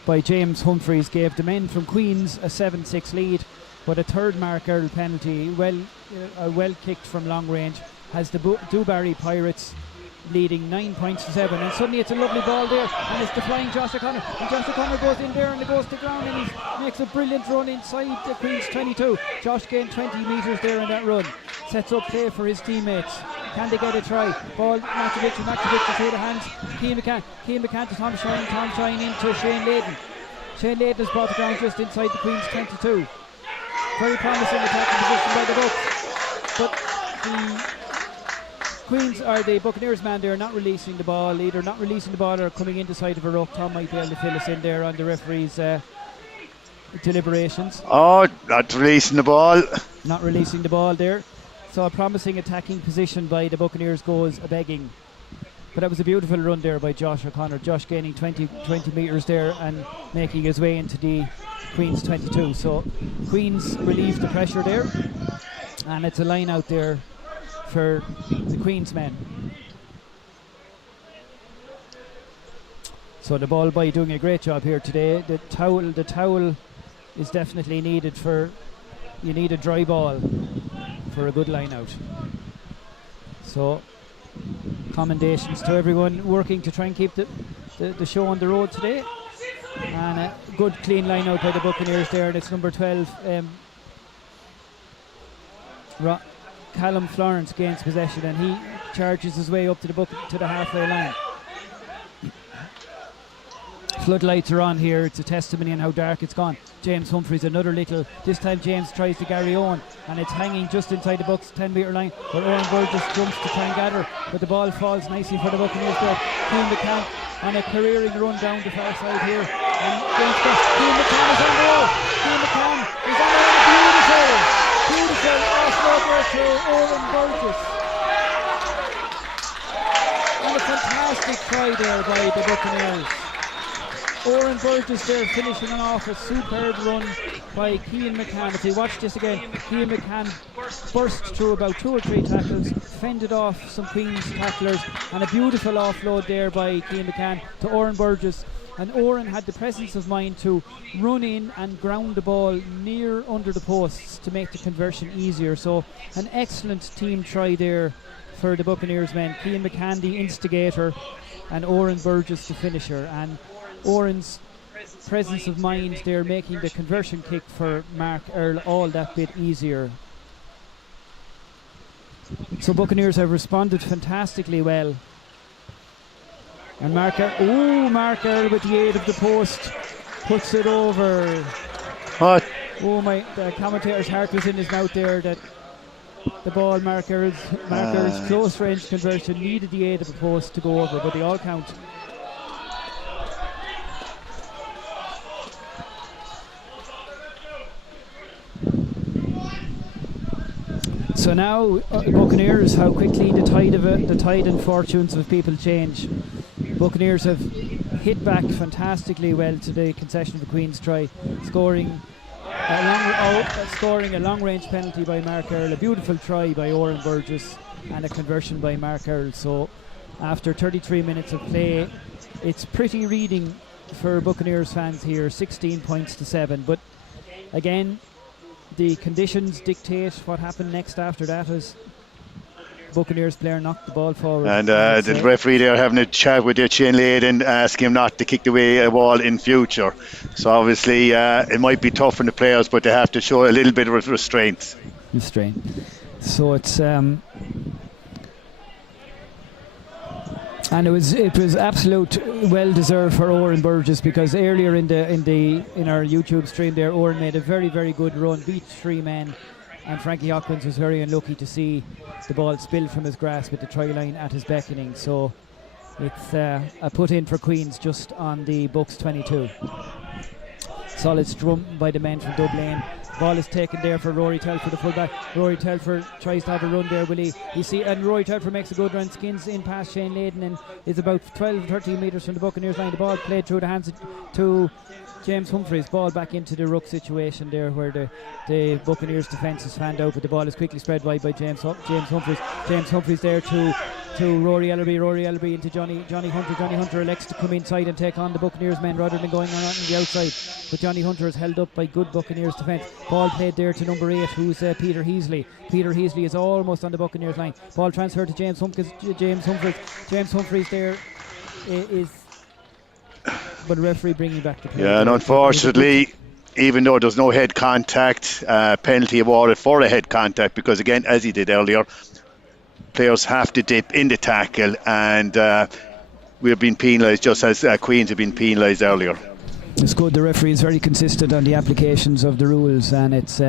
by James Humphreys, gave the men from Queens a 7-6 lead. But a third Mark Earl penalty, well kicked from long range, has the Dewberry Pirates leading 9 points to 7. And suddenly it's a lovely ball there, and it's the flying Josh O'Connor, and Josh O'Connor goes in there and it goes to ground, and he makes a brilliant run inside the Queen's 22. Josh gained 20 metres there in that run, sets up play for his teammates. Can they get a try? Ball, Matkovic through the hands. Keane McCann to Tom Shine into Shane Layden. Shane Layden has brought the ground just inside the Queen's 22. Very promising attacking position by the Bucks, but the Queens are the Buccaneers man there, not releasing the ball, either not releasing the ball or coming in the side of a ruck. Tom might be able to fill us in there on the referee's deliberations. Oh, not releasing the ball. Not releasing the ball there. So a promising attacking position by the Buccaneers goes a begging. But that was a beautiful run there by Josh O'Connor. Josh gaining 20 metres there and making his way into the Queen's 22. So Queens relieved the pressure there, and it's a line out there for the Queens men. So the ball boy doing a great job here today. The towel is definitely needed you need a dry ball for a good line out. So commendations to everyone working to try and keep the show on the road today. And a good clean line out by the Buccaneers there, and it's number 12 Callum Florence gains possession, and he charges his way up to the halfway line. Floodlights are on here. It's a testimony on how dark it's gone. James Humphreys, this time James tries to Gary Owen, and it's hanging just inside the Bucks 10 metre line, but Owen Burgess jumps to try and gather, but the ball falls nicely for the Buccaneers there. Keane McCann on a careering run down the far side here, and Keane McCann is on the roll. Keane McCann is on the roll. Beautiful offload there to Owen Burgess, and a fantastic try there by the Buccaneers. Owen Burgess there finishing off a superb run by Keane McCann. If you watch this again, Keane McCann burst through about 2 or 3 tackles, fended off some Queen's tacklers, and a beautiful offload there by Keane McCann to Owen Burgess. And Owen had the presence of mind to run in and ground the ball near under the posts to make the conversion easier. So an excellent team try there for the Buccaneers men. Keane McCann the instigator, and Owen Burgess the finisher. And Oren's presence of mind there making the conversion kick for Mark Earl all that bit easier. So Buccaneers have responded fantastically well. And Mark Earl with the aid of the post puts it over. What? Oh my, the commentator's heart was in his mouth there that the ball, Mark Earl's close range conversion needed the aid of a post to go over, but they all count. So now Buccaneers, how quickly the tide and fortunes of people change. Buccaneers have hit back fantastically well to the concession of the Queen's try, scoring a long-range penalty by Mark Earl, a beautiful try by Oren Burgess, and a conversion by Mark Earl. So after 33 minutes of play, it's pretty reading for Buccaneers fans here, 16 points to 7. But again, the conditions dictate what happened next after that, as Buccaneers player knocked the ball forward. And the referee there having a chat with their Shane Layden, asking him not to kick the ball in future. So obviously it might be tough on the players, but they have to show a little bit of restraint. So it's and it was absolute well deserved for Oren Burgess, because earlier in our YouTube stream there, Oren made a very, very good run, beat 3 men, and Frankie Hopkins was very unlucky to see the ball spill from his grasp with the try line at his beckoning. So it's a put in for Queens just on the Bucks 22. Solid strum by the men from Dublin. Ball is taken there for Rory Telford, the fullback. Rory Telford tries to have a run there, will he? You see, and Rory Telford makes a good run, skins in past Shane Layden, and is about 12-13 metres from the Buccaneers line. The ball played through the hands to James Humphreys. Ball back into the ruck situation there, where the Buccaneers defence is fanned out, but the ball is quickly spread wide by James Humphreys. James Humphreys there to Rory Ellerby into Johnny Hunter. Johnny Hunter elects to come inside and take on the Buccaneers men rather than going on the outside, but Johnny Hunter is held up by good Buccaneers defence. Ball played there to number 8, who's Peter Heasley. Peter Heasley is almost on the Buccaneers line. Ball transferred to James Humphreys. James Humphreys there is, but the referee bringing back the play. Yeah, and unfortunately, even though there's no head contact, penalty awarded for a head contact, because again, as he did earlier, players have to dip in the tackle, and we're being penalised just as Queens have been penalised earlier. It's good. The referee is very consistent on the applications of the rules, and it's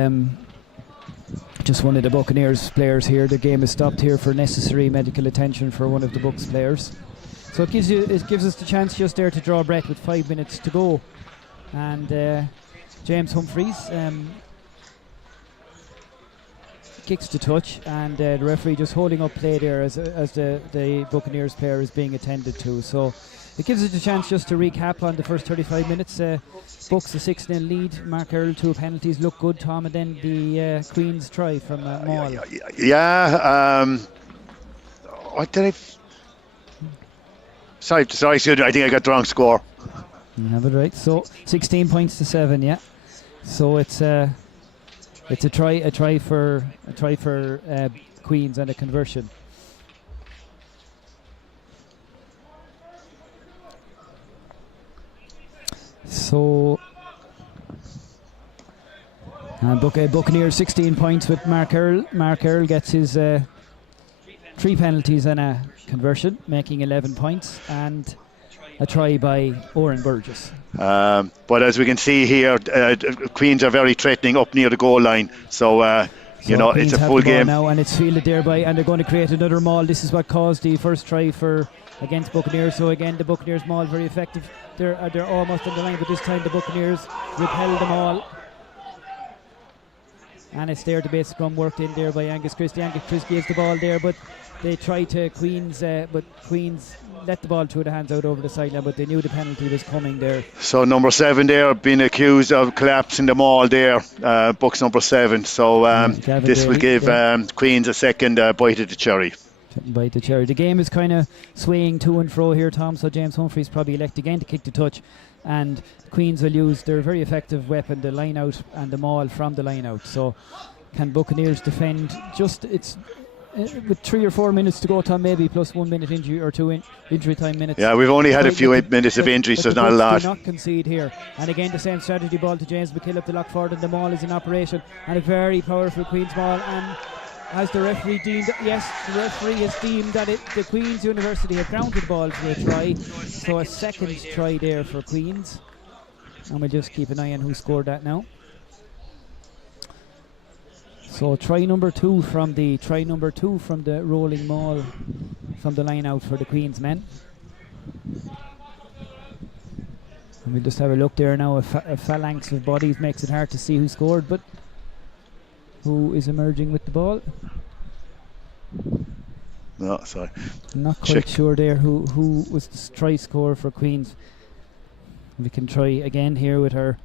just one of the Buccaneers players here. The game is stopped here for necessary medical attention for one of the Bucks players. So it gives us the chance just there to draw a breath with 5 minutes to go, and James Humphreys kicks to touch, and the referee just holding up play there as the Buccaneers player is being attended to. So it gives us a chance just to recap on the first 35 minutes. Bucks a 6-0 lead. Mark Earl, 2 penalties, look good, Tom, and then the Queen's try from Maul. What did I? Sorry, I think I got the wrong score. You have it right. So 16 points to 7. Yeah. So it's a try for Queens and a conversion. So Buccaneers 16 points with Mark Earl. Mark Earl gets his 3 penalties and a conversion, making 11 points, and a try by Oren Burgess. But as we can see here, Queens are very threatening up near the goal line. So it's a full game now, and it's fielded there and they're going to create another maul. This is what caused the first try against Buccaneers. So again, the Buccaneers maul very effective. They're almost on the line, but this time the Buccaneers repel them all. And it's there, the base scrum worked in there by Angus Christie. Angus Christie gives the ball there, but they try to Queens, but Queens let the ball through the hands out over the sideline, but they knew the penalty was coming there. So number 7 there being accused of collapsing the maul there, Bucks number 7. So this will give Queens a second bite at the cherry. The game is kind of swaying to and fro here, Tom, so James Humphreys probably elect again to kick the touch, and Queens will use their very effective weapon, the line out and the maul from the line out. So can Buccaneers defend with 3 or 4 minutes to go, Tom, maybe plus 1 minute injury or 2 injury time minutes. Yeah, we've only had a few minutes of injury, so it's not a lot. Do not concede here. And again, the same strategy, ball to James McKill up the lock forward, and the maul is in operation, and a very powerful Queens maul. And as the referee deemed, yes, the referee has deemed that the Queen's University have grounded the ball for a try. So a second try there for Queens. And we'll just keep an eye on who scored that now. So try number 2 from the rolling maul from the line out for the Queens men. And we'll just have a look there now. A phalanx of bodies makes it hard to see who scored, but who is emerging with the ball. No, sorry. Not quite sure there who was the try scorer for Queens. We can try again here with her.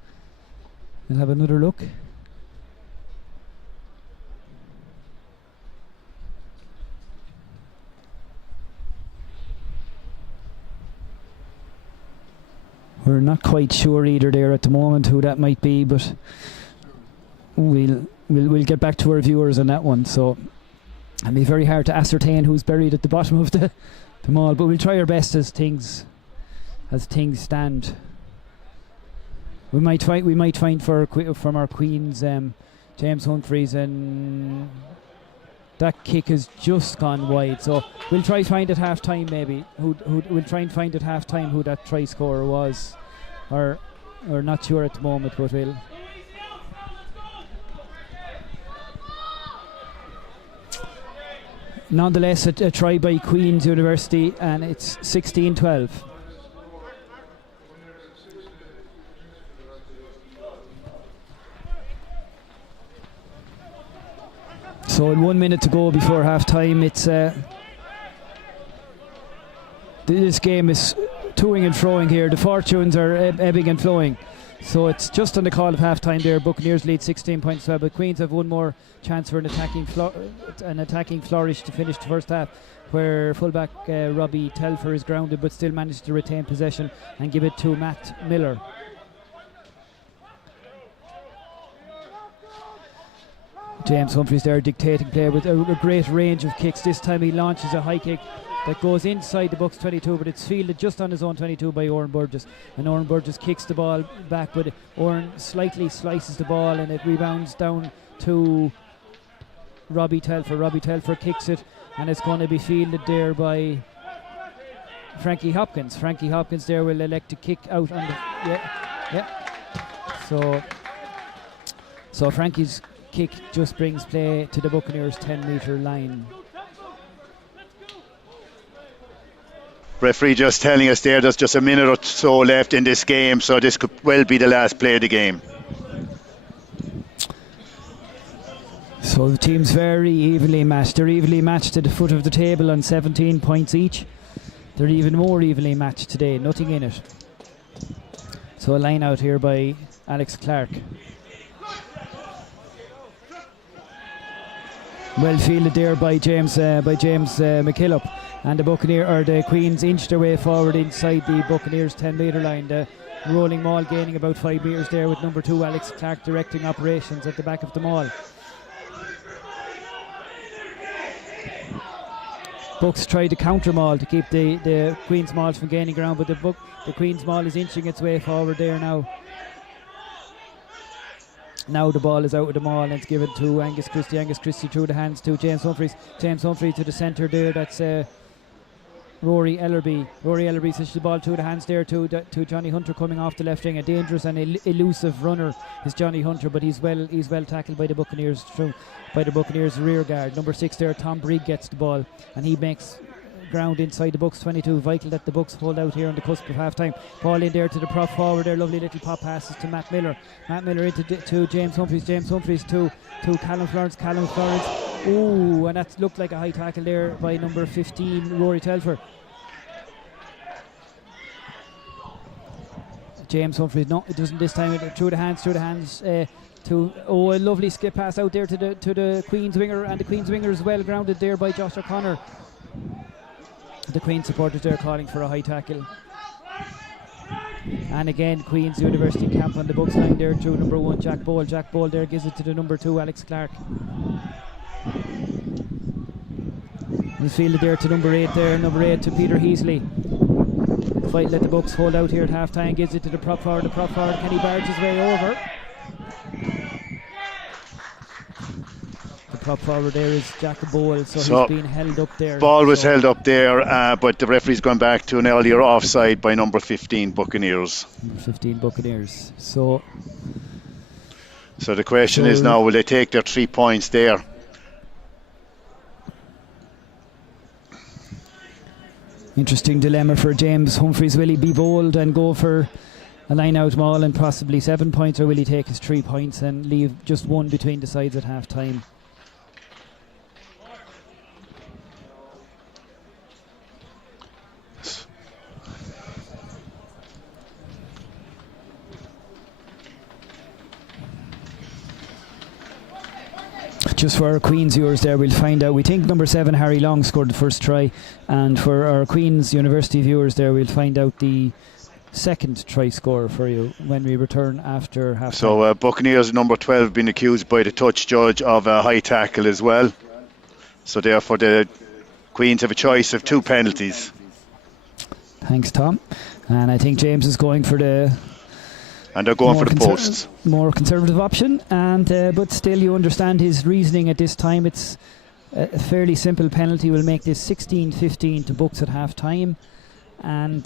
We'll have another look. We're not quite sure either there at the moment who that might be, but we'll get back to our viewers on that one. So it'll be very hard to ascertain who's buried at the bottom of the mall, but we'll try our best as things stand. We might find from our Queens, James Humphreys, and that kick has just gone wide. So we'll try find at half time maybe we'll try and find at half time who that try scorer was, or not sure at the moment, but we'll. Nonetheless, a try by Queen's University, and it's 16-12. So in 1 minute to go before half time, it's this game is toing and froing here. The fortunes are ebbing and flowing. So it's just on the call of half time there. Buccaneers lead 16 points, but Queens have one more chance for an attacking flourish to finish the first half, where fullback Robbie Telfer is grounded but still managed to retain possession and give it to Matt Miller. James Humphreys there dictating play with a great range of kicks. This time he launches a high kick that goes inside the Bucks 22, but it's fielded just on his own 22 by Oren Burgess, and Oren Burgess kicks the ball back, but Oren slightly slices the ball and it rebounds down to Robbie Telfer. Robbie Telfer kicks it, and it's going to be fielded there by Frankie Hopkins. Frankie Hopkins there will elect to kick out on the So Frankie's kick just brings play to the Buccaneers 10-metre line. Referee just telling us there's just a minute or so left in this game, so this could well be the last play of the game. So the team's very evenly matched. They're evenly matched at the foot of the table on 17 points each. They're even more evenly matched today, nothing in it. So a line out here by Alex Clark. Well fielded there by James McKillop, and the Queens inch their way forward inside the Buccaneers 10-metre line. The rolling maul gaining about 5 metres there, with number 2 Alex Clark directing operations at the back of the maul. Bucks tried to counter maul to keep the Queens maul from gaining ground, but the Queens maul is inching its way forward there now. Now the ball is out of the maul and it's given to Angus Christie. Angus Christie through the hands to James Humphreys. James Humphreys to the centre there. That's Rory Ellerby. Rory Ellerby sends the ball through the hands there to Johnny Hunter coming off the left wing. A dangerous and elusive runner is Johnny Hunter, but he's well tackled by the Buccaneers rear guard. Number 6 there, Tom Brigg, gets the ball and he makes ground inside the Bucks 22. Vital that the Bucks hold out here on the cusp of half time. Ball in there to the prop forward there. Lovely little pop passes to Matt Miller. Matt Miller to James Humphreys. James Humphreys to Callum Florence. Callum Florence. Ooh, and that looked like a high tackle there by number 15 Rory Telfer. James Humphreys, no, it doesn't this time. Through the hands a lovely skip pass out there to the Queen's winger, and the Queen's winger is well grounded there by Josh O'Connor. The Queen's supporters there calling for a high tackle. And again, Queen's University camp on the Bucks line there through number 1 Jack Bole. Jack Bole there gives it to the number 2 Alex Clark. He's fielded there to number 8 to Peter Heasley. Fight let the Bucks hold out here at half time, gives it to the prop forward. Can he barge his way over? The prop forward there is Jack Bole, so he's been held up there. Ball was held up there, but the referee's gone back to an earlier offside by number 15 Buccaneers. Number 15 Buccaneers. So the question is now, will they take their 3 points there? Interesting dilemma for James Humphreys. Will he be bold and go for a line out maul and possibly 7 points, or will he take his 3 points and leave just one between the sides at half time? just for our Queen's viewers there, we'll find out. We think number 7, Harry Long, scored the first try. And for our Queen's University viewers there, we'll find out the second try scorer for you when we return after half time. So Buccaneers number 12 being accused by the touch judge of a high tackle as well. So therefore the Queens have a choice of 2 penalties. Thanks, Tom. And I think James is going for the... And they're going for the posts. More conservative option, and but still you understand his reasoning at this time. It's a fairly simple penalty. Will make this 16-15 to Bucks at half time, and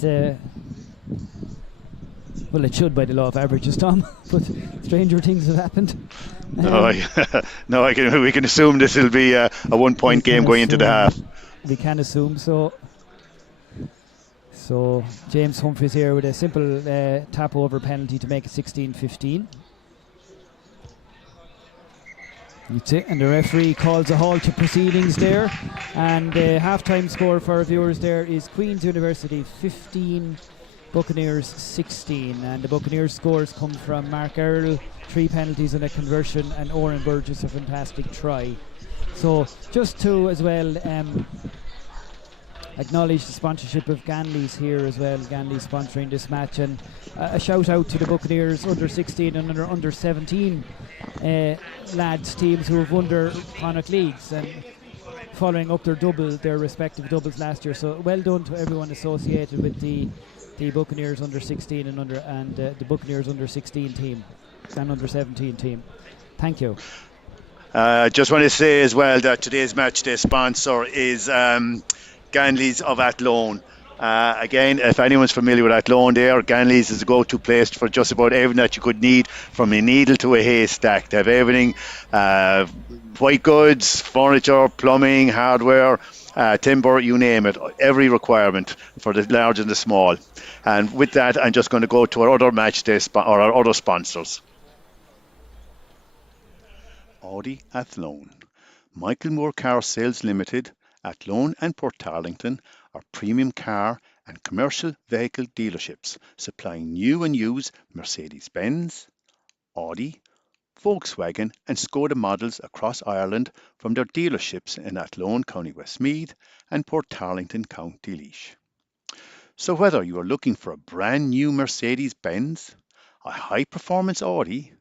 well, it should by the law of averages, Tom, but stranger things have happened. We can assume this will be a 1-point game going into the half. We can assume so. So James Humphreys here with a simple tap over penalty to make it 16-15. That's it, and the referee calls a halt to proceedings there. And the half-time score for our viewers there is Queen's University 15, Buccaneers 16. And the Buccaneers scores come from Mark Earl, 3 penalties and a conversion, and Oren Burgess a fantastic try. So just to as well acknowledge the sponsorship of Ganley's here as well. Ganley's sponsoring this match, and a shout out to the Buccaneers under 16 and under 17 lads teams who have won their Connacht leagues and following up their respective doubles last year. So well done to everyone associated with the Buccaneers under 16 and the Buccaneers under 16 team and under 17 team. Thank you. Just want to say as well that today's match day sponsor is Ganley's of Athlone. Again, if anyone's familiar with Athlone there, Ganley's is a go-to place for just about everything that you could need, from a needle to a haystack. They have everything, white goods, furniture, plumbing, hardware, timber, you name it, every requirement for the large and the small. And with that, I'm just going to go to our other match day or our other sponsors. Audi Athlone, Michael Moore Car Sales Limited, Athlone and Port Tarlington are premium car and commercial vehicle dealerships supplying new and used Mercedes-Benz, Audi, Volkswagen and Skoda models across Ireland from their dealerships in Athlone, County Westmeath and Port Tarlington, County Laois. So whether you are looking for a brand new Mercedes-Benz, a high-performance Audi,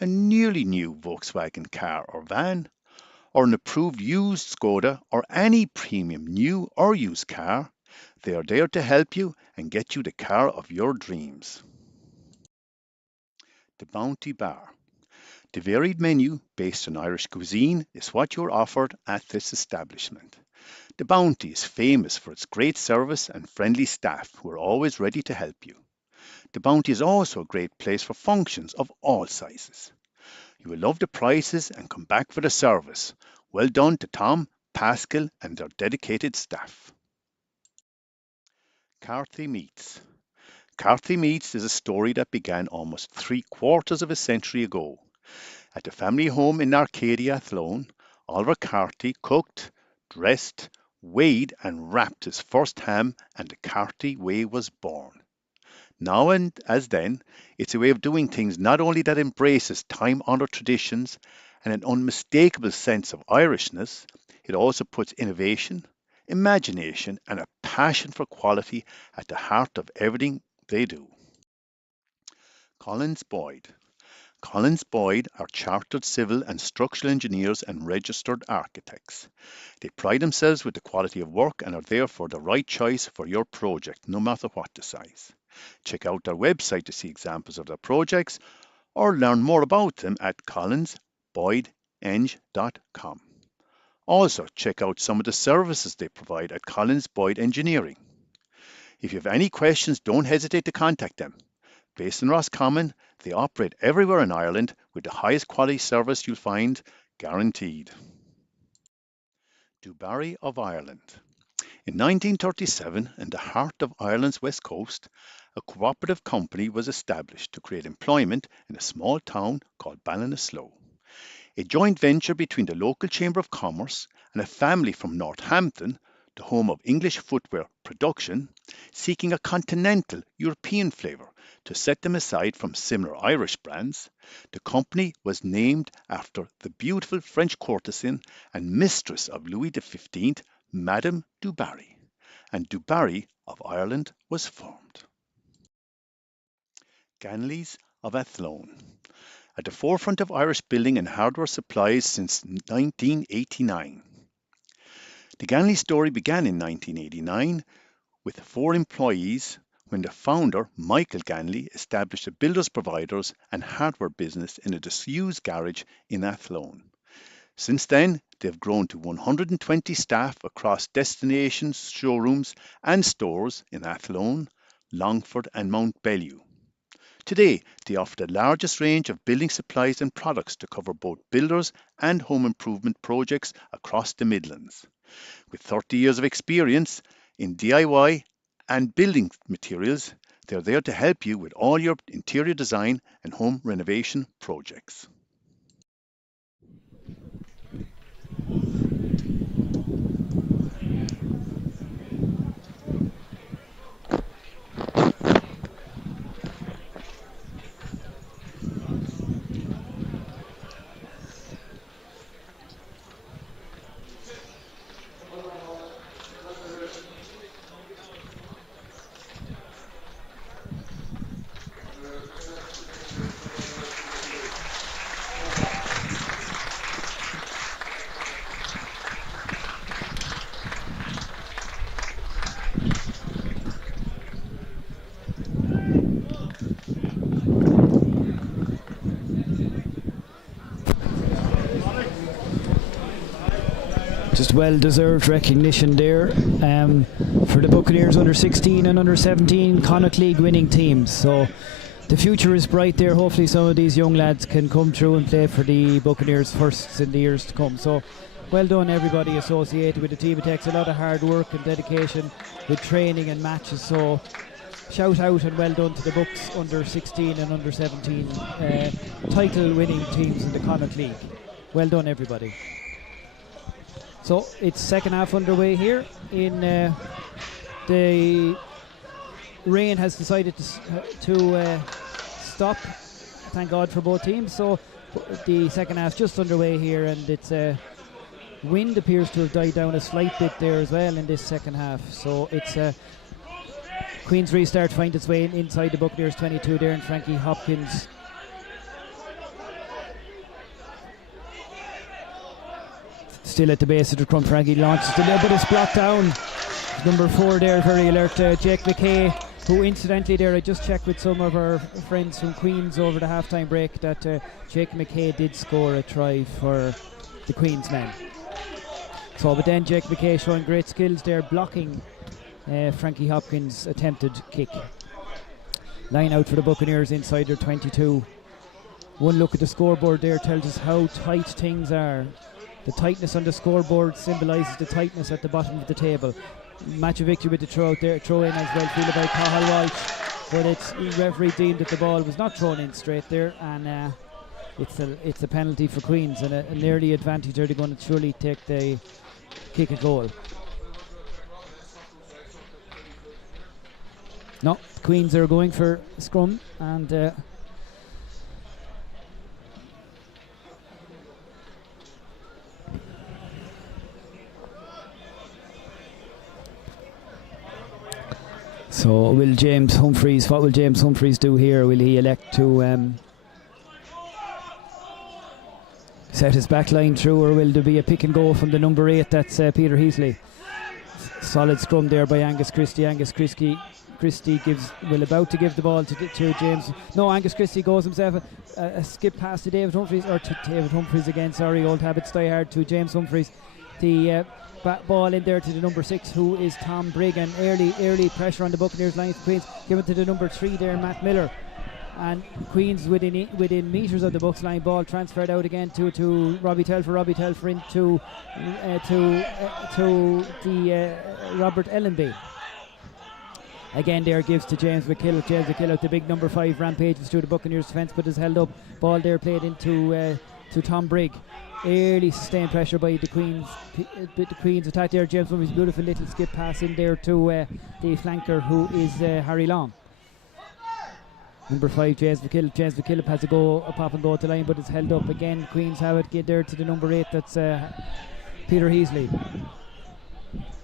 a nearly new Volkswagen car or van, or an approved used Skoda or any premium new or used car, they are there to help you and get you the car of your dreams. The Bounty Bar. The varied menu based on Irish cuisine is what you're offered at this establishment. The Bounty is famous for its great service and friendly staff who are always ready to help you. The Bounty is also a great place for functions of all sizes. You will love the prices and come back for the service. Well done to Tom, Pascal and their dedicated staff. Carthy Meats. Carthy Meats is a story that began almost 3/4 of a century ago. At the family home in Arcadia, Athlone, Oliver Carthy cooked, dressed, weighed and wrapped his first ham, and the Carthy way was born. Now and as then, it's a way of doing things not only that embraces time-honoured traditions and an unmistakable sense of Irishness, it also puts innovation, imagination and a passion for quality at the heart of everything they do. Collins Boyd. Collins Boyd are chartered civil and structural engineers and registered architects. They pride themselves with the quality of work and are therefore the right choice for your project, no matter what the size. Check out their website to see examples of their projects or learn more about them at collinsboydeng.com. Also, check out some of the services they provide at Collins Boyd Engineering. If you have any questions, don't hesitate to contact them. Based in Roscommon, they operate everywhere in Ireland with the highest quality service you'll find, guaranteed. Dubarry of Ireland. In 1937, in the heart of Ireland's west coast, a cooperative company was established to create employment in a small town called Ballinasloe. A joint venture between the local Chamber of Commerce and a family from Northampton, the home of English footwear production, seeking a continental European flavour to set them aside from similar Irish brands, the company was named after the beautiful French courtesan and mistress of Louis XV, Madame du Barry, and du Barry of Ireland was formed. Ganley's of Athlone. At the forefront of Irish building and hardware supplies since 1989. The Ganley story began in 1989 with 4 employees when the founder, Michael Ganley, established a builders, providers and hardware business in a disused garage in Athlone. Since then, they've grown to 120 staff across destinations, showrooms and stores in Athlone, Longford and Mount Bellew. Today, they offer the largest range of building supplies and products to cover both builders and home improvement projects across the Midlands. With 30 years of experience in DIY and building materials, they're there to help you with all your interior design and home renovation projects. Just well-deserved recognition there for the Buccaneers under 16 and under 17 Connacht League winning teams. So the future is bright there. Hopefully some of these young lads can come through and play for the Buccaneers first in the years to come. So well done everybody associated with the team. It takes a lot of hard work and dedication with training and matches. So shout out and well done to the Bucks under 16 and under 17 title winning teams in the Connacht League. Well done everybody. So it's second half underway here. In the rain has decided to stop. Thank God for both teams. So the second half just underway here, and it's wind appears to have died down a slight bit there as well in this second half. So it's Queen's restart finds its way inside the Buccaneers 22 there, and Frankie Hopkins still at the base of the crumb. Frankie launches the there, but it's blocked down. Number 4 there, very alert, Jake McKay, who incidentally there, I just checked with some of our friends from Queens over the halftime break that Jake McKay did score a try for the Queens men. So, but then Jake McKay showing great skills there, blocking Frankie Hopkins' attempted kick. Line out for the Buccaneers inside their 22. One look at the scoreboard there tells us how tight things are. The tightness on the scoreboard symbolises the tightness at the bottom of the table. Match of victory with the throw out there, throw in as well, fielded by Cathal Walsh, but it's referee deemed that the ball was not thrown in straight there, and it's a penalty for Queens and an early advantage. They're going to surely take the kick a goal. No, Queens are going for a scrum, and so what will James Humphreys do here? Will he elect to set his back line through, or will there be a pick and go from the number 8? That's Peter Heasley. Solid scrum there by Angus Christie. Angus Christie will about to give the ball to James. No, Angus Christie goes himself a skip pass to David Humphreys, or to David Humphreys again, sorry, old habits die hard, to James Humphreys. The ball in there to the number 6, who is Tom Brigg, and early pressure on the Buccaneers line for Queens, given to the number 3 there, Matt Miller, and Queens within metres of the Bucks line. Ball transferred out again to Robbie Telfer into the Robert Ellenby. Again there gives to James McKillop, the big number 5, rampages through the Buccaneers defence, but is held up. Ball there played into to Tom Brigg. Early sustained pressure by the Queens. The Queens attack there. James Humphreys, beautiful little skip pass in there to the flanker, who is Harry Long. Number 5, James McKillop. James McKillop has a pop and go to the line, but it's held up again. Queens have it. Get there to the number 8. That's Peter Heasley.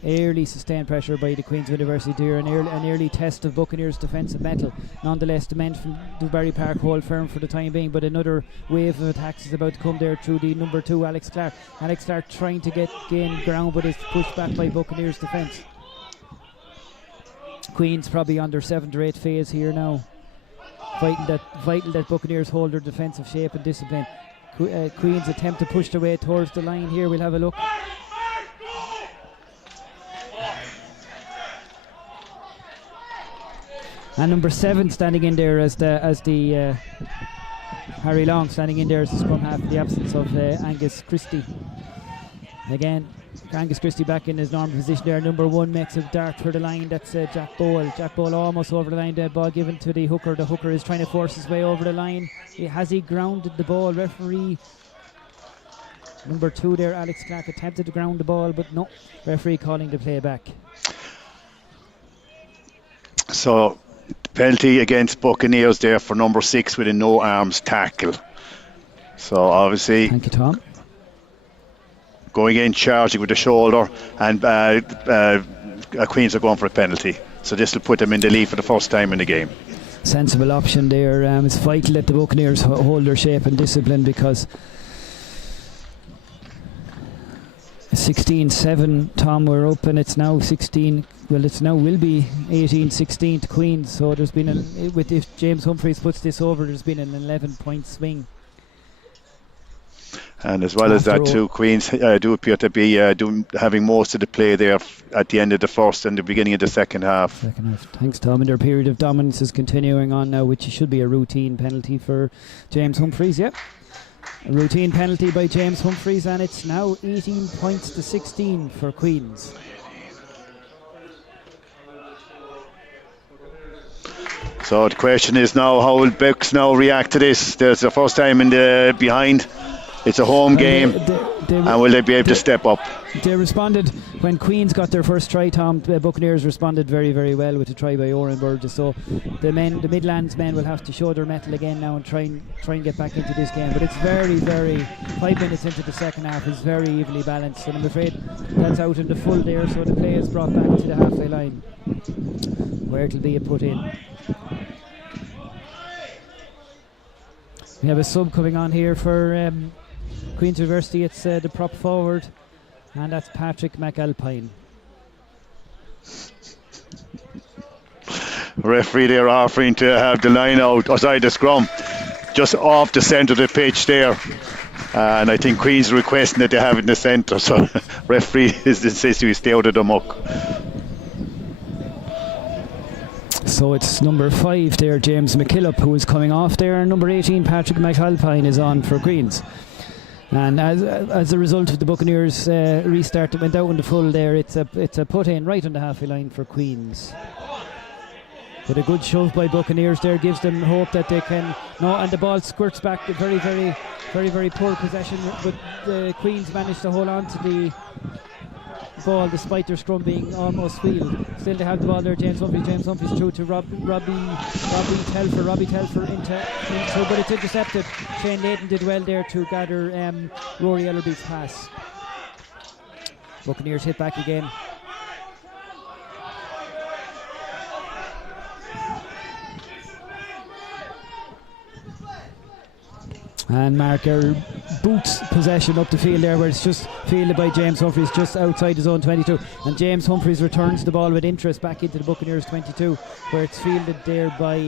Early sustained pressure by the Queen's University there, an early test of Buccaneers' defensive mettle. Nonetheless, the men from Dewberry Park hold firm for the time being, but another wave of attacks is about to come there through the number 2, Alex Clark. Alex Clark trying to gain ground, but it's pushed back by Buccaneers' defence. Queens probably on their 7th or 8th phase here now. Vital that Buccaneers hold their defensive shape and discipline. Queens attempt to push their way towards the line here. We'll have a look. And number 7 standing in there as the Harry Long standing in there as the scrum half in the absence of Angus Christie. Again, Angus Christie back in his normal position there. Number 1 makes a dart for the line. That's Jack Bowl. Jack Bowl almost over the line. Dead ball given to the hooker. The hooker is trying to force his way over the line. Has he grounded the ball? Referee number 2 there, Alex Clark, attempted to ground the ball, but no. Referee calling the play back. So penalty against Buccaneers there for number 6 with a no arms tackle. So obviously, thank you, Tom. Going in, charging with the shoulder, and Queens are going for a penalty. So this will put them in the lead for the first time in the game. Sensible option there. It's vital that the Buccaneers hold their shape and discipline, because 16-7, Tom, we're up, and it's now 16. Well, it's now will be 18-16 to Queens. So there's been if James Humphreys puts this over, there's been an 11-point swing. And as well as that too, Queens do appear to be having most of the play there at the end of the first and the beginning of the second half. Thanks, Tom. And their period of dominance is continuing on now, which should be a routine penalty for James Humphreys. Yep. A routine penalty by James Humphreys, and it's now 18 points to 16 for Queens. So the question is now, how will Bucks now react to this? There's the first time in the behind. It's a home game, and will they be able to step up? They responded when Queens got their first try, Tom. The Buccaneers responded very, very well with a try by Oren Burgess. So the Midlands men will have to show their mettle again now and try and get back into this game. But it's very, very 5 minutes into the second half is very evenly balanced, and I'm afraid that's out in the full there. So the play is brought back to the halfway line, where it'll be put in. We have a sub coming on here for Queen's University. It's the prop forward, and that's Patrick McAlpine. Referee there offering to have the line out, the scrum, just off the centre of the pitch there. And I think Queen's requesting that they have it in the centre, so referee says to stay out of the muck. So it's number 5 there, James McKillop, who is coming off there, and number 18, Patrick McAlpine, is on for Queens. And as a result of the Buccaneers restart that went out in the full there, it's a put in right on the halfway line for Queens. But a good shove by Buccaneers there gives them hope that they can. No, and the ball squirts back. Very, very, very, very poor possession. But the Queens managed to hold on to the ball despite their scrum being almost wheeled. Still they have the ball there. James Humphreys through to Robbie Telfer into, but it's intercepted. Shane Layton did well there to gather Rory Ellerby's pass. Buccaneers hit back again. And Marker boots possession up the field there, where it's just fielded by James Humphreys just outside his own 22, and James Humphreys returns the ball with interest back into the Buccaneers 22, where it's fielded there by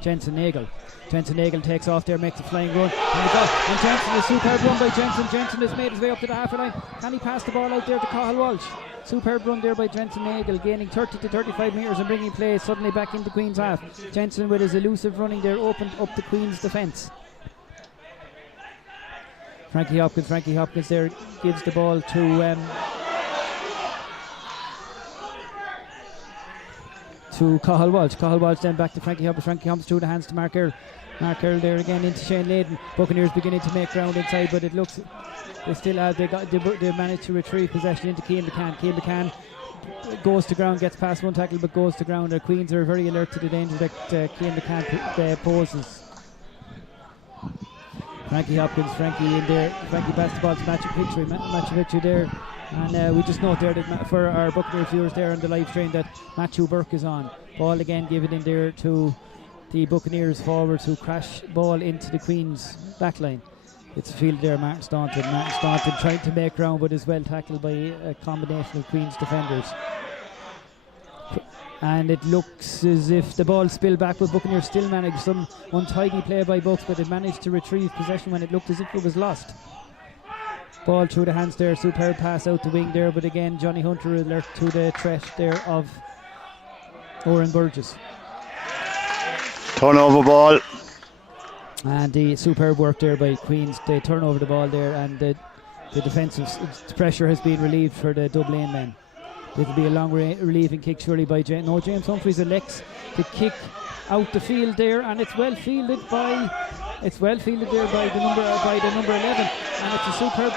Jensen Nagel. Jensen Nagel takes off there, makes a flying run, and Jensen, a superb run by Jensen. Jensen has made his way up to the half line. Can he pass the ball out there to Cathal Walsh? Superb run there by Jensen Nagel, gaining 30 to 35 metres and bringing play suddenly back into Queen's half. Jensen, with his elusive running there, opened up the Queen's defence. Frankie Hopkins there gives the ball to Cathal Walsh. Cathal Walsh then back to Frankie Hopkins. Frankie Hopkins through the hands to Mark Earl. Mark Earl there again into Shane Layden. Buccaneers beginning to make ground inside, but it looks they still have they managed to retrieve possession into Cian McCann. Cian McCann goes to ground, gets past one tackle but goes to ground. The Queens are very alert to the danger that Cian McCann poses. Frankie Hopkins, Frankie in there. Frankie passed the ball to Matthew Victory there. And we just note there that for our Buccaneers viewers there on the live stream that Matthew Burke is on. Ball again given in there to the Buccaneers forwards who crash ball into the Queens backline. It's fielded there, Martin Staunton. Martin Staunton trying to make ground but is well tackled by a combination of Queens defenders. And it looks as if the ball spilled back, but Buccaneers still managed some untidy play by Bucks, but it managed to retrieve possession when it looked as if it was lost. Ball through the hands there, superb pass out the wing there, but again Johnny Hunter alert to the threat there of Oren Burgess. Turnover ball. And the superb work there by Queens. They turn over the ball there, and the defensive pressure has been relieved for the Dublin men. It'll be a long relieving kick surely by James Humphreys elects to kick out the field there, and it's well fielded there by the number 11, and it's a superb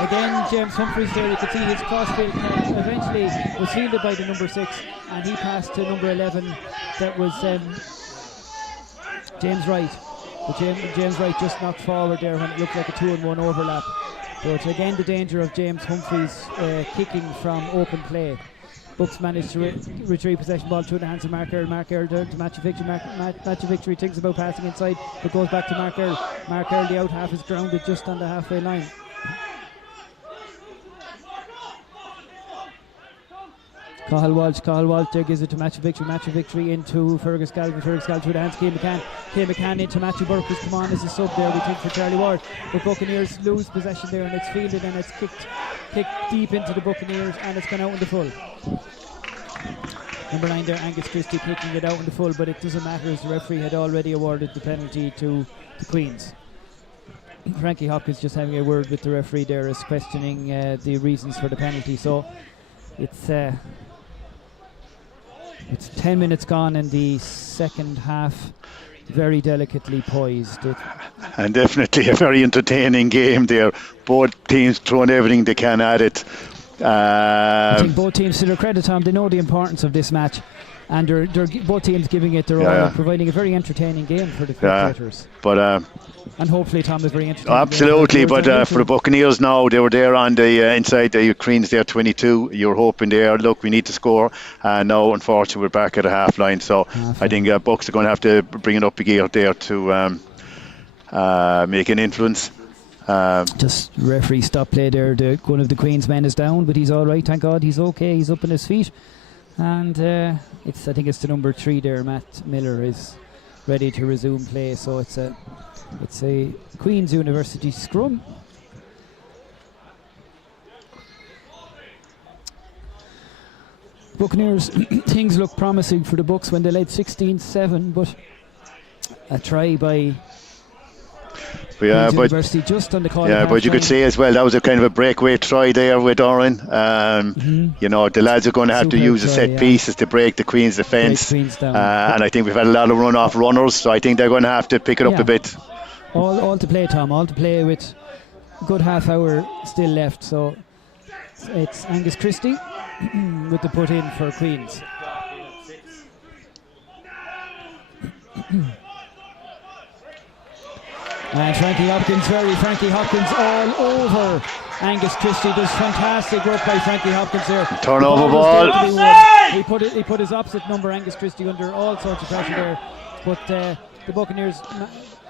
again James Humphreys there. You could see his crossfield eventually was fielded by the number 6, and he passed to number 11. That was James Wright. But James Wright just knocked forward there when it looked like a 2-on-1 overlap. But again, the danger of James Humphreys kicking from open play. Bucks managed to retrieve possession, ball through the hands of Mark Earl. Mark Earl there to Matthew Victory. Matthew Victory thinks about passing inside, but goes back to Mark Earl. Mark Earl, the out half is grounded just on the halfway line. Cathal Walsh there gives it to Matthew Victory into Fergus Galvin through the hands of Cian McCann into Matthew Burke, who's come on as a sub there, we think, for Charlie Ward. But Buccaneers lose possession there, and it's fielded and it's kicked deep into the Buccaneers, and it's gone out in the full. Number 9 there, Angus Christie, kicking it out in the full, but it doesn't matter as the referee had already awarded the penalty to the Queens. Frankie Hopkins just having a word with the referee there, is questioning the reasons for the penalty. So it's 10 minutes gone in the second half, very delicately poised. And definitely a very entertaining game there. Both teams throwing everything they can at it. I think both teams, to their credit, Tom, they know the importance of this match, and they're both teams giving it their all, providing a very entertaining game for the spectators. And hopefully, Tom, is very entertaining. Absolutely, but for the Buccaneers now, they were there on the inside the Queens there, 22. You're hoping there, look, we need to score. Now, unfortunately, we're back at the half line. So I think Bucks are going to have to bring it up a gear there to make an influence. Just referee stop play there. One of the Queens men is down, but he's all right. Thank God, he's okay. He's up on his feet, and I think it's the number 3 there. Matt Miller is ready to resume play. So it's a Queen's University scrum. Buccaneers, things look promising for the Bucks when they led 16-7, but a try by University just on the call. Yeah, but you could say as well that was a kind of a breakaway try there with Oren. You know, the lads are going to have to use the set pieces to break the Queen's defence, and I think we've had a lot of run-off runners, so I think they're going to have to pick it up a bit. All to play, Tom. All to play with a good half hour still left. So it's Angus Christie with the put in for Queens. And Frankie Hopkins all over Angus Christie. Does fantastic work by Frankie Hopkins there. Turnover ball. He put his opposite number, Angus Christie, under all sorts of pressure there. But the Buccaneers,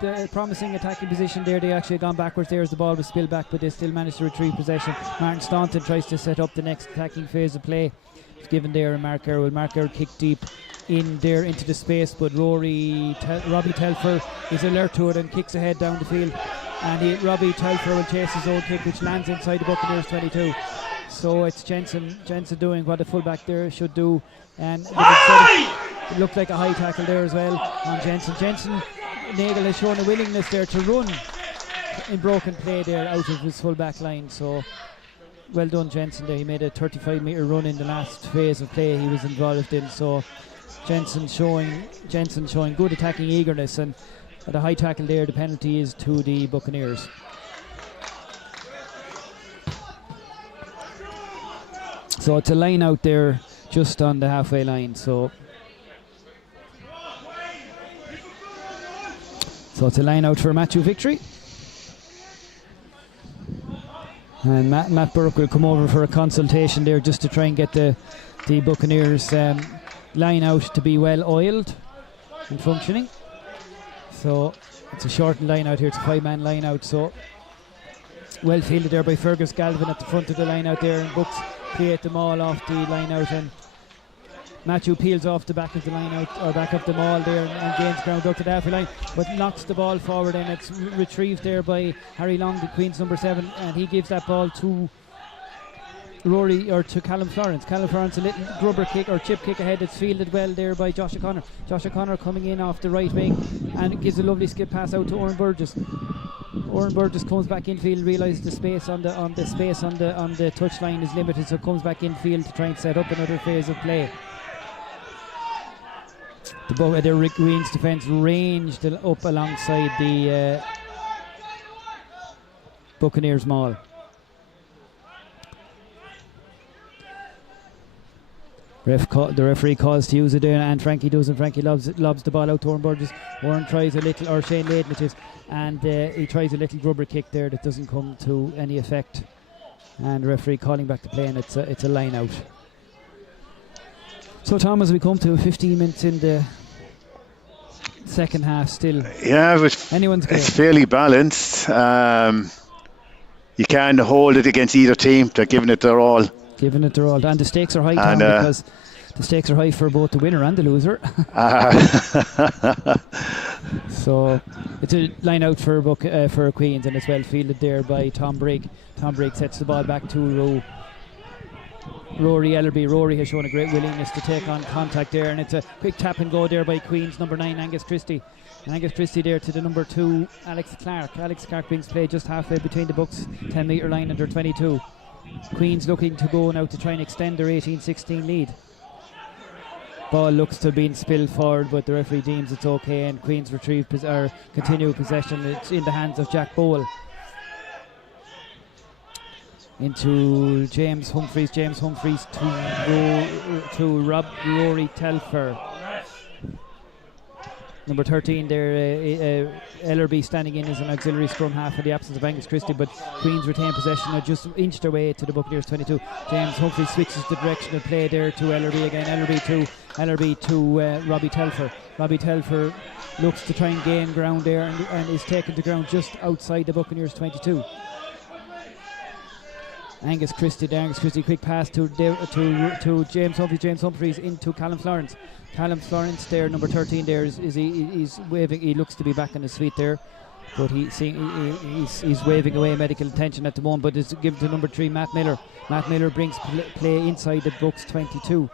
the promising attacking position there, they actually gone backwards there as the ball was spilled back, but they still managed to retrieve possession. Martin Staunton tries to set up the next attacking phase of play. It's given there, and Mark Earl kicked deep in there into the space, but Robbie Telfer is alert to it and kicks ahead down the field, and Robbie Telfer will chase his own kick, which lands inside the Buccaneers 22. So it's Jensen doing what a fullback there should do, and it looked like a high tackle there as well on Jensen. Nagel has shown a willingness there to run in broken play there out of his full back line, so well done Jensen there. He made a 35-metre run in the last phase of play he was involved in. So Jensen showing good attacking eagerness, and at a high tackle there, the penalty is to the Buccaneers. So it's a line out there just on the halfway line. So it's a line out for a Matthew victory. And Matt Burke will come over for a consultation there just to try and get the Buccaneers line out to be well oiled and functioning. So it's a shortened line out here. It's a 5-man line out. So well fielded there by Fergus Galvin at the front of the line out there, and Bucks create them all off the line out, and Matthew peels off the back of the line out, or back up the maul there, and gains ground up to the halfway line, but knocks the ball forward, and it's retrieved there by Harry Long, the Queen's number 7, and he gives that ball to Rory, or to Callum Florence. Callum Florence, a little grubber kick or chip kick ahead. It's fielded well there by Josh O'Connor. Josh O'Connor coming in off the right wing, and it gives a lovely skip pass out to Oren Burgess. Oren Burgess comes back infield, realises the space on the touchline is limited, so comes back infield to try and set up another phase of play. The Rick Queen's defence ranged up alongside the Buccaneers maul. The referee calls to use it there, and Frankie does, and Frankie lobs the ball out to Oren Burgess. Oren tries a little, or Shane Layden it is, and he tries a little grubber kick there that doesn't come to any effect, and the referee calling back the play, and it's a line out. So Thomas, we come to 15 minutes in the second half still. Yeah, anyone's game. It's fairly balanced. You can't hold it against either team. They're giving it their all. And the stakes are high, Tom, because the stakes are high for both the winner and the loser. So it's a line out for Queens, and it's well fielded there by Tom Brigg. Tom Brigg sets the ball back to Rory Ellerby. Rory has shown a great willingness to take on contact there, and it's a quick tap and go there by Queens number 9, Angus Christie. And Angus Christie there to the number 2, Alex Clark. Alex Clark brings play just halfway between the Bucks 10-metre line under 22. Queens looking to go now to try and extend their 18-16 lead. Ball looks to have been spilled forward, but the referee deems it's okay, and Queens continue possession. It's in the hands of Jack Bowl. Into James Humphreys to Rory Telfer. Number 13 there, Ellerby standing in as an auxiliary scrum half in the absence of Angus Christie, but Queens retain possession and just inched away to the Buccaneers 22. James Humphreys switches the direction of play there to Ellerby again. Ellerby to Robbie Telfer. Robbie Telfer looks to try and gain ground there, and is taken to ground just outside the Buccaneers 22. Angus Christie, quick pass to James Humphreys. James Humphreys into Callum Florence. Callum Florence there, number 13 there, he's waving. He looks to be back on his feet there, but he's waving away medical attention at the moment, but it's given to number 3, Matt Miller. Matt Miller brings play inside the Bucks 22.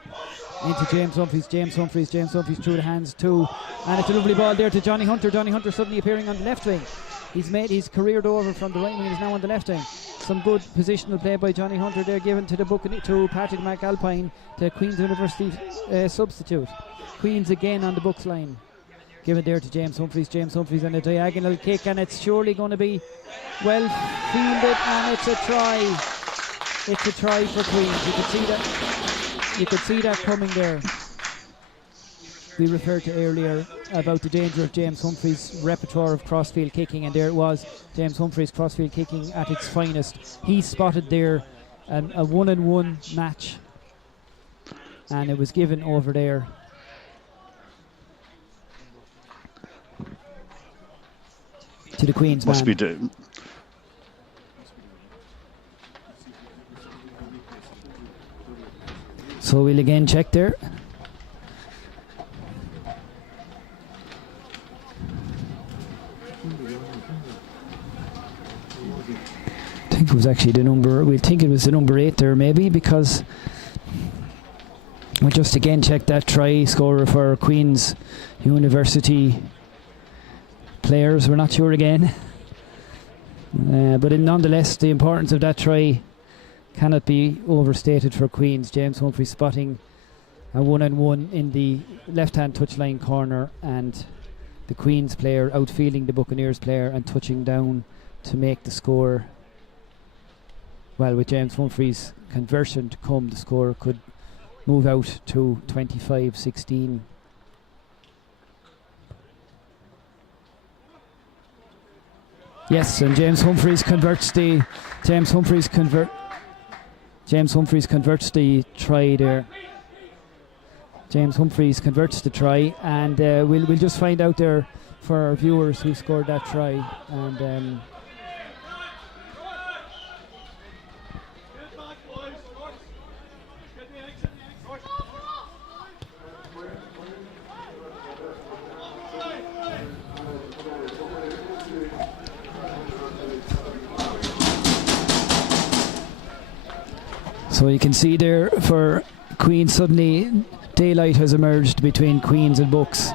Into James Humphreys through the hands too, and it's a lovely ball there to Johnny Hunter. Johnny Hunter suddenly appearing on the left wing. He's careered over from the right wing and is now on the left wing. Some good positional play by Johnny Hunter there, given to to Patrick McAlpine, the Queen's University substitute. Queens again on the Bucks line. Given there to James Humphreys and a diagonal kick, and it's surely going to be well fielded, and it's a try. It's a try for Queens. You could see that coming there. We referred to earlier about the danger of James Humphreys' repertoire of crossfield kicking, and there it was, James Humphreys' crossfield kicking at its finest. He spotted there a 1-on-1 match, and it was given over there. To the Queen's Must man. Be So we'll again check there. I think it was actually the number, we think it was the number 8 there maybe, because we just again checked that try scorer for Queen's University players. We're not sure again, but nonetheless the importance of that try cannot be overstated for Queens. James Humphrey spotting a 1-on-1 in the left-hand touchline corner, and the Queens player outfielding the Buccaneers player and touching down to make the score. Well, with James Humphrey's conversion to come, the score could move out to 25-16. Yes, and James Humphreys converts the try there. James Humphreys converts the try, and we'll just find out there for our viewers who scored that try. And so you can see there for Queens, suddenly daylight has emerged between Queens and Bucks.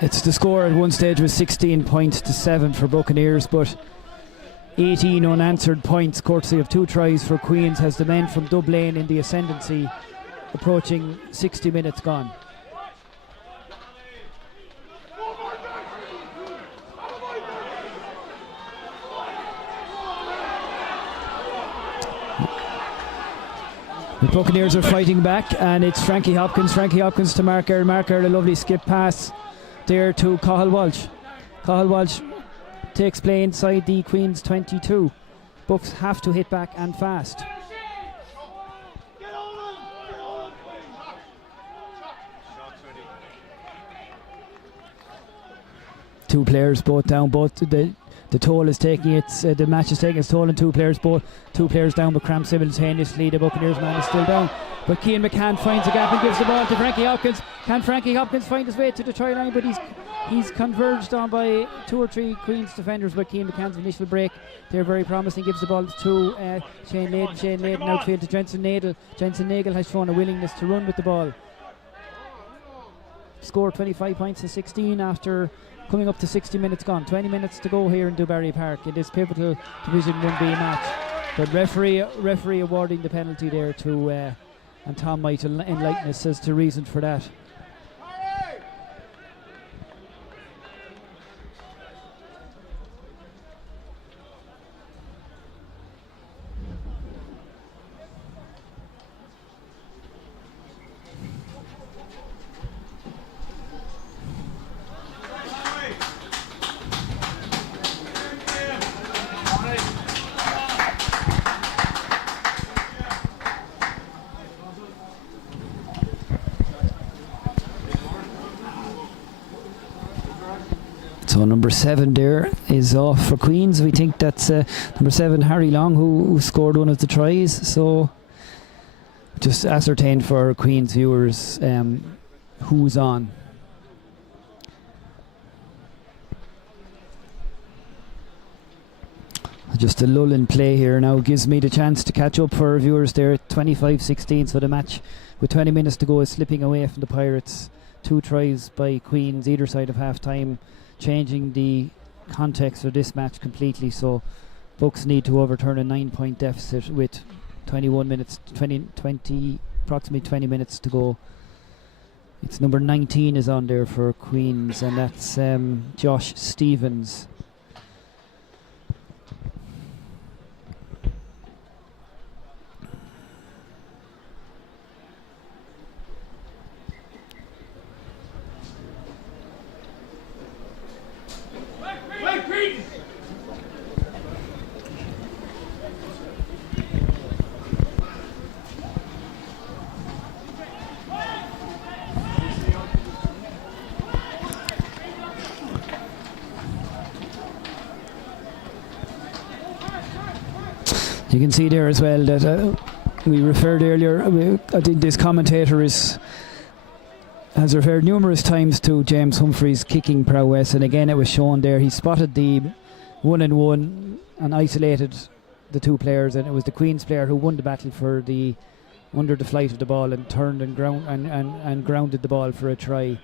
It's the score at one stage was 16 points to 7 for Buccaneers, but 18 unanswered points courtesy of 2 tries for Queens has the men from Dublin in the ascendancy, approaching 60 minutes gone. The Buccaneers are fighting back, and it's Frankie Hopkins to Marker, a lovely skip pass there to Cathal Walsh. Cathal Walsh takes play inside the Queens 22. Bucks have to hit back and fast. Two players both down, the toll is taking its, the match is taking its toll, and two players down, but cramped simultaneously. The Buccaneers man is still down, but Cian McCann finds a gap and gives the ball to Frankie Hopkins. Can Frankie Hopkins find his way to the try line? But he's converged on by 2 or 3 Queens defenders. But Cian McCann's initial break, they're very promising. Gives the ball to Shane Layden outfield to Jensen Nagel. Jensen Nagel has shown a willingness to run with the ball. Score 25 points to 16 after coming up to 60 minutes gone. 20 minutes to go here in Dubarry Park in this pivotal Division 1B match. But referee awarding the penalty there to, and Tom might enlighten us as to reason for that. So number 7 there is off for Queens. We think that's number 7 Harry Long who scored one of the tries. So just ascertain for Queens viewers who's on. Just a lull in play here now gives me the chance to catch up for our viewers there at 25-16. So the match with 20 minutes to go is slipping away from the Pirates. 2 tries by Queens either side of half time, changing the context of this match completely. So Bucks need to overturn a 9-point deficit with 21 minutes, approximately 20 minutes to go. It's number 19 is on there for Queens, and that's Josh Stevens. You can see there as well that we referred earlier, I think this commentator has referred numerous times to James Humphrey's kicking prowess, and again it was shown there. He spotted the 1-on-1 and isolated the 2 players, and it was the Queen's player who won the battle for under the flight of the ball and turned and grounded the ball for a try.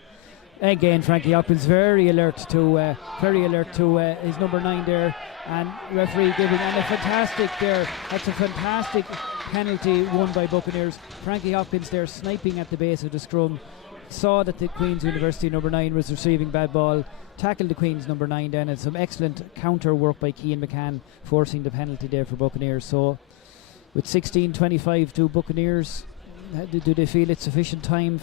Again, Frankie Hopkins very alert to his number 9 there, and referee giving, and a fantastic there. That's a fantastic penalty won by Buccaneers. Frankie Hopkins there sniping at the base of the scrum, saw that the Queen's University number 9 was receiving bad ball, tackled the Queen's number 9 then, and some excellent counter work by Cian McCann, forcing the penalty there for Buccaneers. So with 16:25 to Buccaneers, do they feel it's sufficient time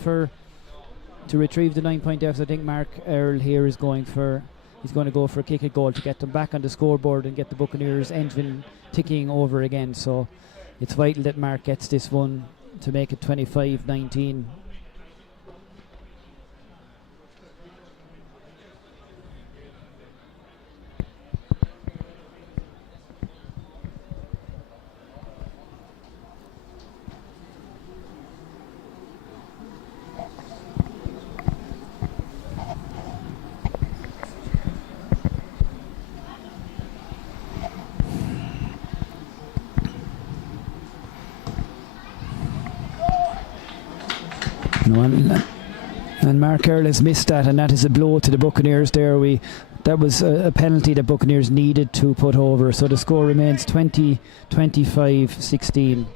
to retrieve the 9-point deficit? I think Mark Earl here is going to go for a kick at goal to get them back on the scoreboard and get the Buccaneers engine ticking over again. So it's vital that Mark gets this one to make it 25-19. And Mark Earl has missed that, and that is a blow to the Buccaneers there. That was a penalty that Buccaneers needed to put over, so the score remains 20-25-16.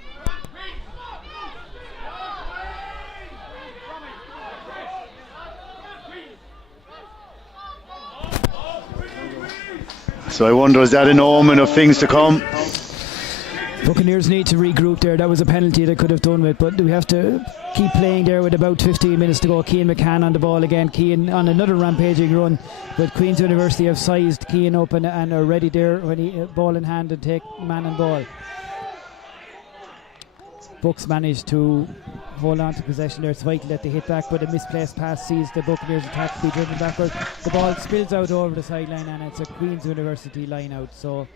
So I wonder, is that an omen of things to come? Buccaneers need to regroup there. That was a penalty they could have done with, but we have to keep playing there with about 15 minutes to go. Cian McCann on the ball again. Cian on another rampaging run, but Queen's University have sized Cian up and are ready there when he ball in hand and take man and ball. Bucks managed to hold on to possession there. It's vital that they hit back, but a misplaced pass sees the Buccaneers attack to be driven backward. The ball spills out over the sideline, and it's a Queen's University line out. So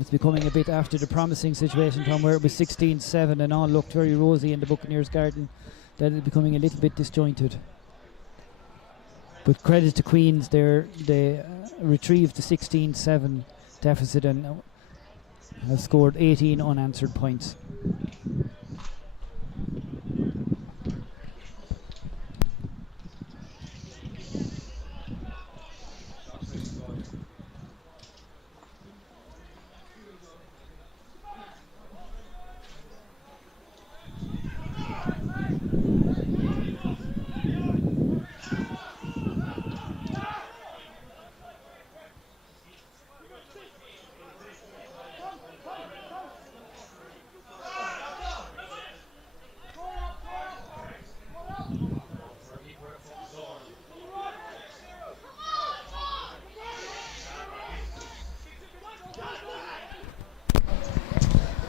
it's becoming a bit, after the promising situation, Tom, where it was 16-7 and all looked very rosy in the Buccaneers' garden, that it's becoming a little bit disjointed. But credit to Queens, they retrieved the 16-7 deficit and have scored 18 unanswered points.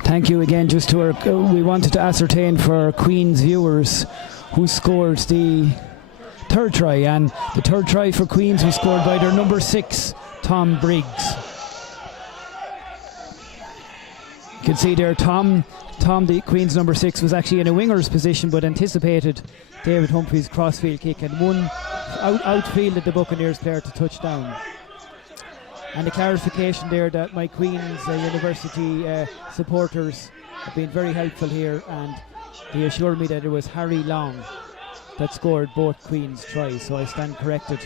Thank you again. Just to we wanted to ascertain for Queen's viewers who scored the third try, and the third try for Queens was scored by their number 6, Tom Briggs. You can see there, Tom, the Queen's number 6, was actually in a winger's position, but anticipated David Humphrey's crossfield kick and outfielded the Buccaneers player to touchdown. And the clarification there that my Queen's University supporters have been very helpful here, and they assured me that it was Harry Long that scored both Queen's tries, so I stand corrected.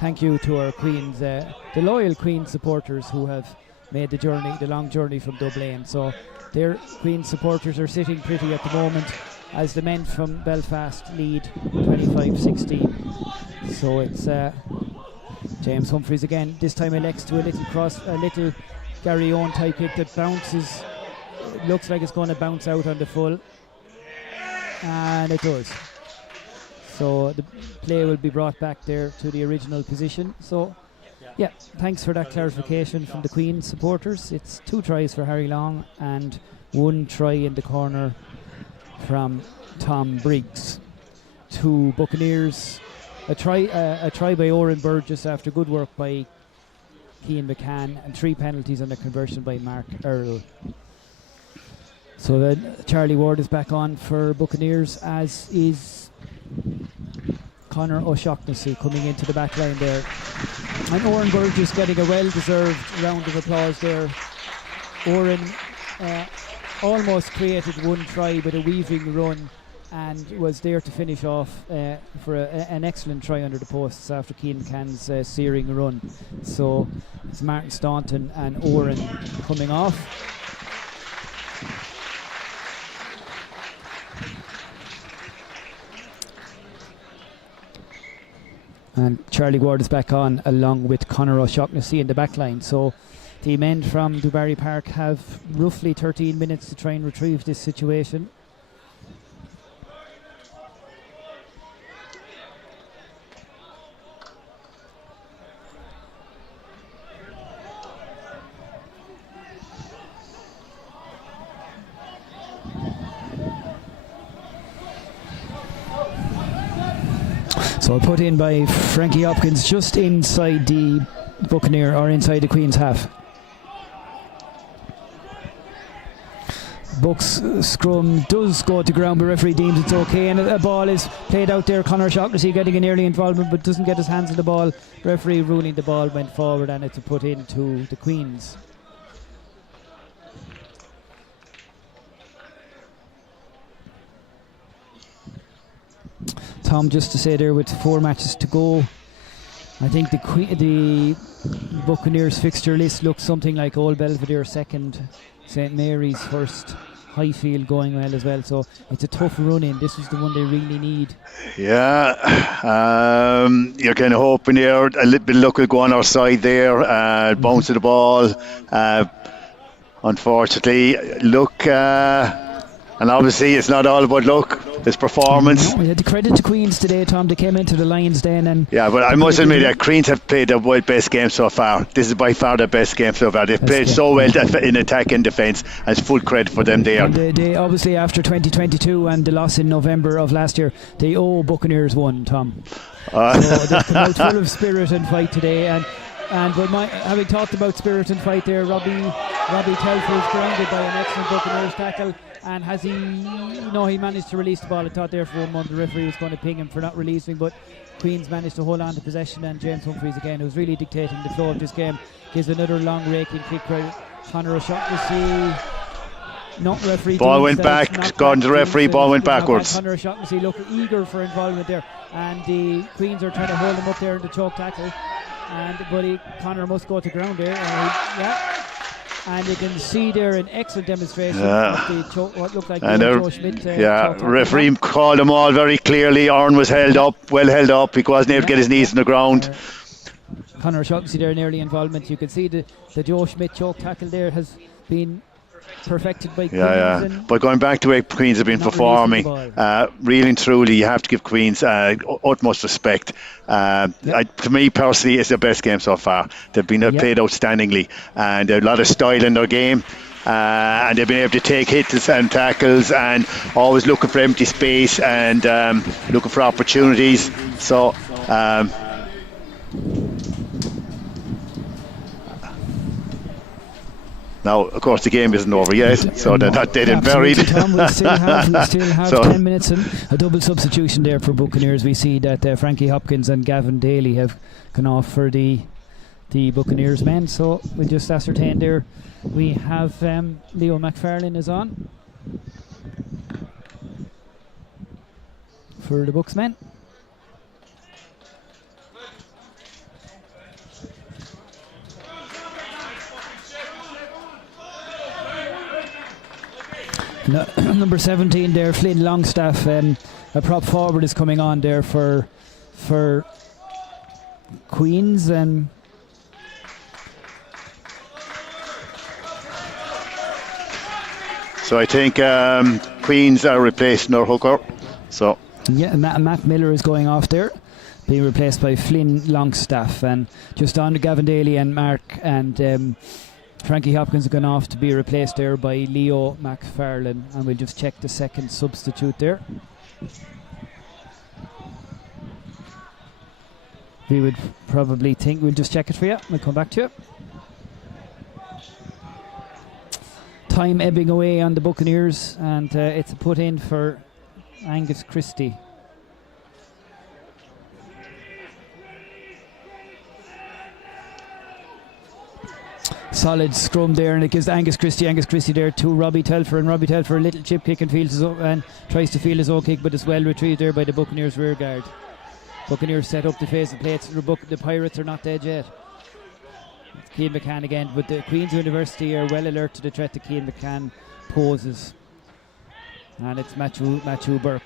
Thank you to our Queen's, the loyal Queen's supporters who have made the long journey from Dublin. So their Queen's supporters are sitting pretty at the moment as the men from Belfast lead 25-16. So it's James Humphreys again, this time elects to a little Gary Owen type hit that bounces. It looks like it's going to bounce out on the full, and it does. So the play will be brought back there to the original position. So yeah, thanks for that clarification from the Queen supporters. It's 2 tries for Harry Long and 1 try in the corner from Tom Briggs. 2 Buccaneers. A try by Oren Burgess after good work by Cian McCann, and 3 penalties on the conversion by Mark Earl. So then Charlie Ward is back on for Buccaneers, as is Conor O'Shaughnessy coming into the back line there. And Oren Burgess getting a well-deserved round of applause there. Oren almost created 1 try with a weaving run, and was there to finish off for an excellent try under the posts after Keane McCann's searing run. So it's Martin Staunton and Oren coming off. And Charlie Ward is back on along with Conor O'Shaughnessy in the back line. So the men from Dubarry Park have roughly 13 minutes to try and retrieve this situation. So put in by Frankie Hopkins just inside the Buccaneer or inside the Queen's half. Bucks scrum does go to ground, but referee deems it's okay, and a ball is played out there. Conor O'Shaughnessy getting an early involvement but doesn't get his hands on the ball. Referee ruling the ball went forward and it's a put into the Queens. Tom, just to say there, with 4 matches to go, I think the Buccaneers fixture list looks something like Old Belvedere second, St Mary's first, Highfield going well as well. So it's a tough run in. This is the one they really need. Yeah, you're kind of hoping there a little bit of luck will go on our side there. Bounce of the ball. Unfortunately, luck. And obviously, it's not all about luck. It's performance. We had the credit to Queens today, Tom. They came into the Lions Den, and yeah, but I must admit that Queens have played their best game so far. This is by far their best game so far. They've played so well in attack and defence, and it's full credit for them there. They obviously, after 2022 and the loss in November of last year, they owe Buccaneers one, Tom. So they've come out full of spirit and fight today, and having talked about spirit and fight there, Robbie Telfer is grounded by an excellent Buccaneers tackle. And has he managed to release the ball. I thought there for a moment the referee was going to ping him for not releasing, but Queens managed to hold on to possession, and James Humphreys again, who's really dictating the flow of this game, gives another long raking kick where Conor O'Shaughnessy, not referee. Ball went back, gone to the referee, ball went backwards. Conor O'Shaughnessy looked eager for involvement there, and the Queens are trying to hold him up there in the choke tackle, but Conor must go to ground there. And you can see there an excellent demonstration of what looked like Joe Schmidt. Referee called them all very clearly. Oren was well held up. He wasn't able to get his knees on the ground. Conor O'Shaughnessy there in early involvement. You can see the Joe Schmidt choke tackle there has been perfected by Queens. But going back to where Queens have been performing, really and truly, you have to give Queens utmost respect. To me personally, it's their best game so far. They've been played outstandingly, and a lot of style in their game. And they've been able to take hits and tackles, and always looking for empty space and looking for opportunities. So. Now, of course, the game isn't over yet, so they're not dead and buried. Tom, we still have 10 minutes and a double substitution there for Buccaneers. We see that Frankie Hopkins and Gavin Daly have gone off for the Buccaneers men. So we just ascertained there. We have Leo McFarlane is on for the Bucks men. Number 17 there, Flynn Longstaff, a prop forward is coming on there for Queens. So I think Queens are replacing their hooker. So Matt Miller is going off there, being replaced by Flynn Longstaff, and just on to Gavin Daly and Mark and Frankie Hopkins have gone off to be replaced there by Leo McFarlane, and we'll just check the second substitute there. We would probably think we'll just check it for you. We'll come back to you. Time ebbing away on the Buccaneers, and it's a put in for Angus Christie. solid scrum there, and it gives Angus Christie there to Robbie Telfer, and Robbie Telfer a little chip kick and tries to field his own kick, but it's well retrieved there by the Buccaneers rear guard. Buccaneers set up the face of play. The Pirates are not dead yet. It's Cian McCann again, but the Queen's University are well alert to the threat that Cian McCann poses, and it's Matthew Burke.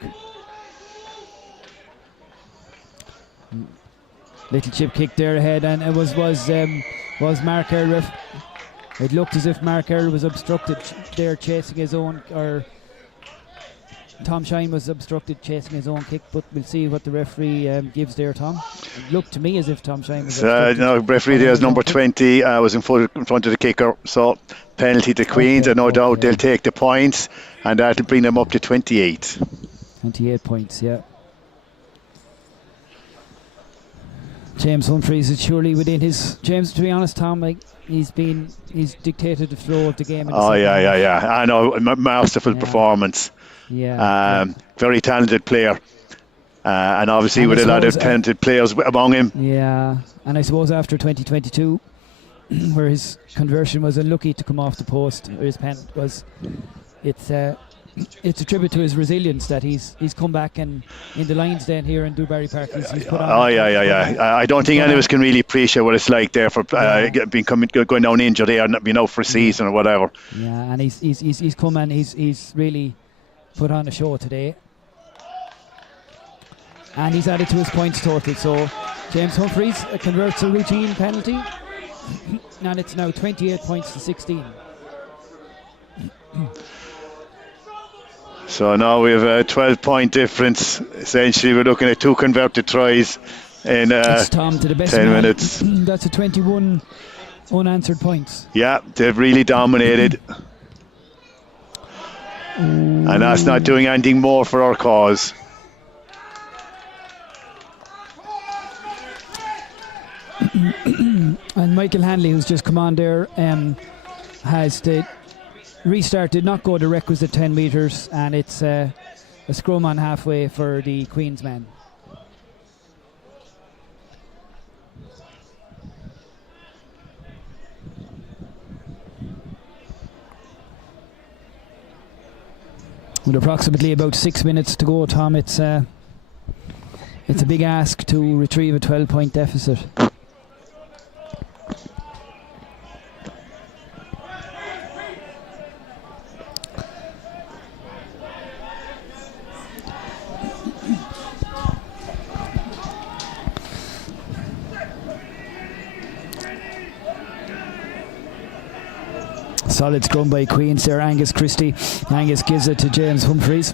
Little chip kick there ahead, and it was Mark Earl. It looked as if Mark Earl was obstructed there chasing his own, or Tom Shine was obstructed chasing his own kick, but we'll see what the referee gives there, Tom. It looked to me as if Tom Shine was no, referee there is number 20, was in front of the kicker, so penalty to Queens, and no doubt they'll take the points, and that'll bring them up to 28. 28 points, yeah. James Humphreys is surely within his... James, to be honest, Tom, like, he's dictated the flow of the game. I know, masterful performance. Very talented player, and obviously with a lot of talented players among him. Yeah, and I suppose after 2022, where his conversion was unlucky to come off the post, or his pen was, it's a tribute to his resilience that he's come back, and in the Lions Den here in Dewberry Park he's put on. I don't think any of us can really appreciate what it's like there for going down injured there and not being out for a season or whatever. Yeah, and he's come and he's really put on a show today, and he's added to his points total. So James Humphreys converts a routine penalty, and it's now 28 points to 16. So now we have a 12-point difference. Essentially, we're looking at 2 converted tries in 10 minutes. That's a 21 unanswered points. Yeah, they've really dominated. And that's not doing anything more for our cause. And Michael Hanley, who's just come on there, has the restart, did not go the requisite 10 metres, and it's a scrum on halfway for the Queen's men. With approximately about 6 minutes to go, Tom, it's a big ask to retrieve a 12-point deficit. Solid scrum by Queens there. Angus Christie. Angus gives it to James Humphreys.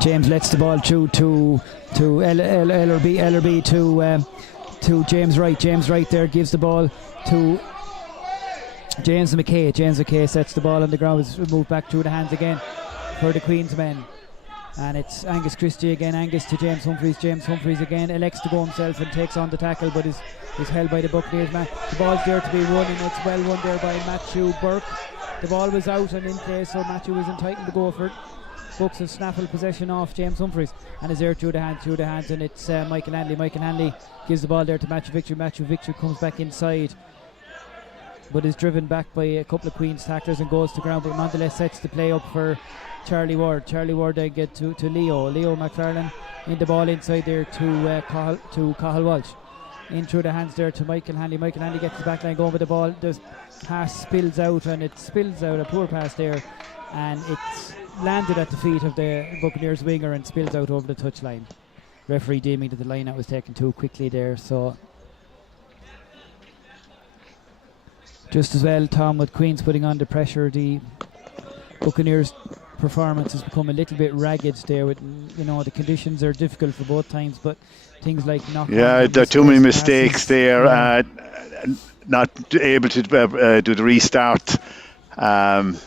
James lets the ball through to Ellerby to James Wright. James Wright there gives the ball to James McKay. James McKay sets the ball on the ground. It's moved back through the hands again for the Queens men. And it's Angus Christie again. Angus to James Humphreys. James Humphreys again elects to go himself and takes on the tackle, but is held by the Buccaneers man. The ball's there to be run, and it's well run there by Matthew Burke. The ball was out and in play, so Matthew was entitled to go for it. Bucks have snaffled possession off James Humphreys, and is there through the hands, and it's Michael Hanley. Michael Hanley gives the ball there to Matthew Victor. Matthew Victor comes back inside, but is driven back by a couple of Queen's tacklers and goes to ground, but nonetheless sets the play up for Charlie Ward. Charlie Ward then get to Leo McFarlane in the ball inside there to Cathal Walsh. In through the hands there to Michael Hanley. Michael Hanley gets the back line going with the ball. The pass spills out, and it spills out, a poor pass there, and it's landed at the feet of the Buccaneers winger and spills out over the touchline. Referee deeming that the line out was taken too quickly there. So just as well, Tom, with Queens putting under pressure, the Buccaneers performance has become a little bit ragged there. With, the conditions are difficult for both times, but things like there are too many mistakes there. Not able to do the restart, and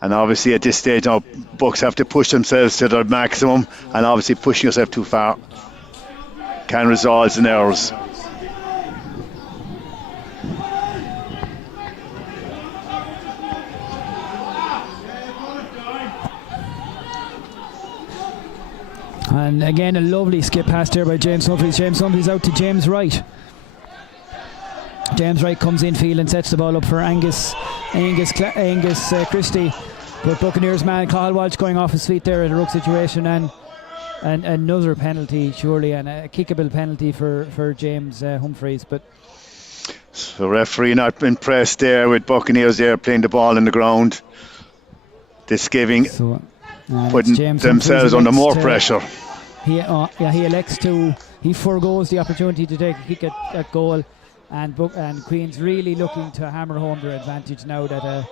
obviously at this stage now Bucks have to push themselves to their maximum, and obviously pushing yourself too far can result in errors. And again a lovely skip pass there by James Humphreys. James Humphreys out to James Wright. James Wright comes in field and sets the ball up for Angus Christie. But Buccaneers man Cathal Walsh going off his feet there in a ruck situation, and another penalty surely, and a kickable penalty for James Humphreys. But so referee not impressed there with Buccaneers there playing the ball in the ground. This giving putting themselves under more pressure. He forgoes the opportunity to take a kick at goal, and Queens really looking to hammer home their advantage now that a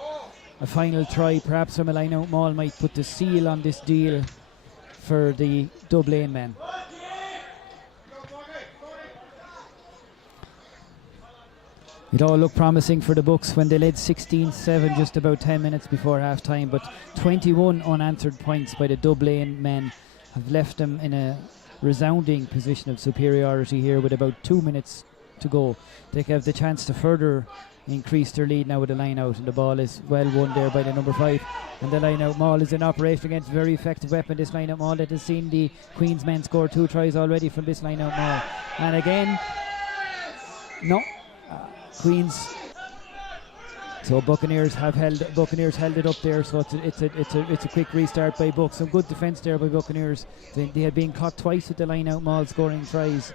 final try perhaps from a line out maul might put the seal on this deal for the Dublin men. It all looked promising for the Bucks when they led 16-7 just about 10 minutes before half time, but 21 unanswered points by the Dublin men have left them in a resounding position of superiority here with about 2 minutes to go. They have the chance to further increase their lead now with the line out, and the ball is well won there by the number 5, and the line out maul is in operation against a very effective weapon, this line out maul that has seen the Queens men score 2 tries already from this line out maul, and again Queens. So Buccaneers held it up there. So it's a quick restart by Bucks. Some good defence there by Buccaneers. They had been caught twice with the line out maul scoring tries,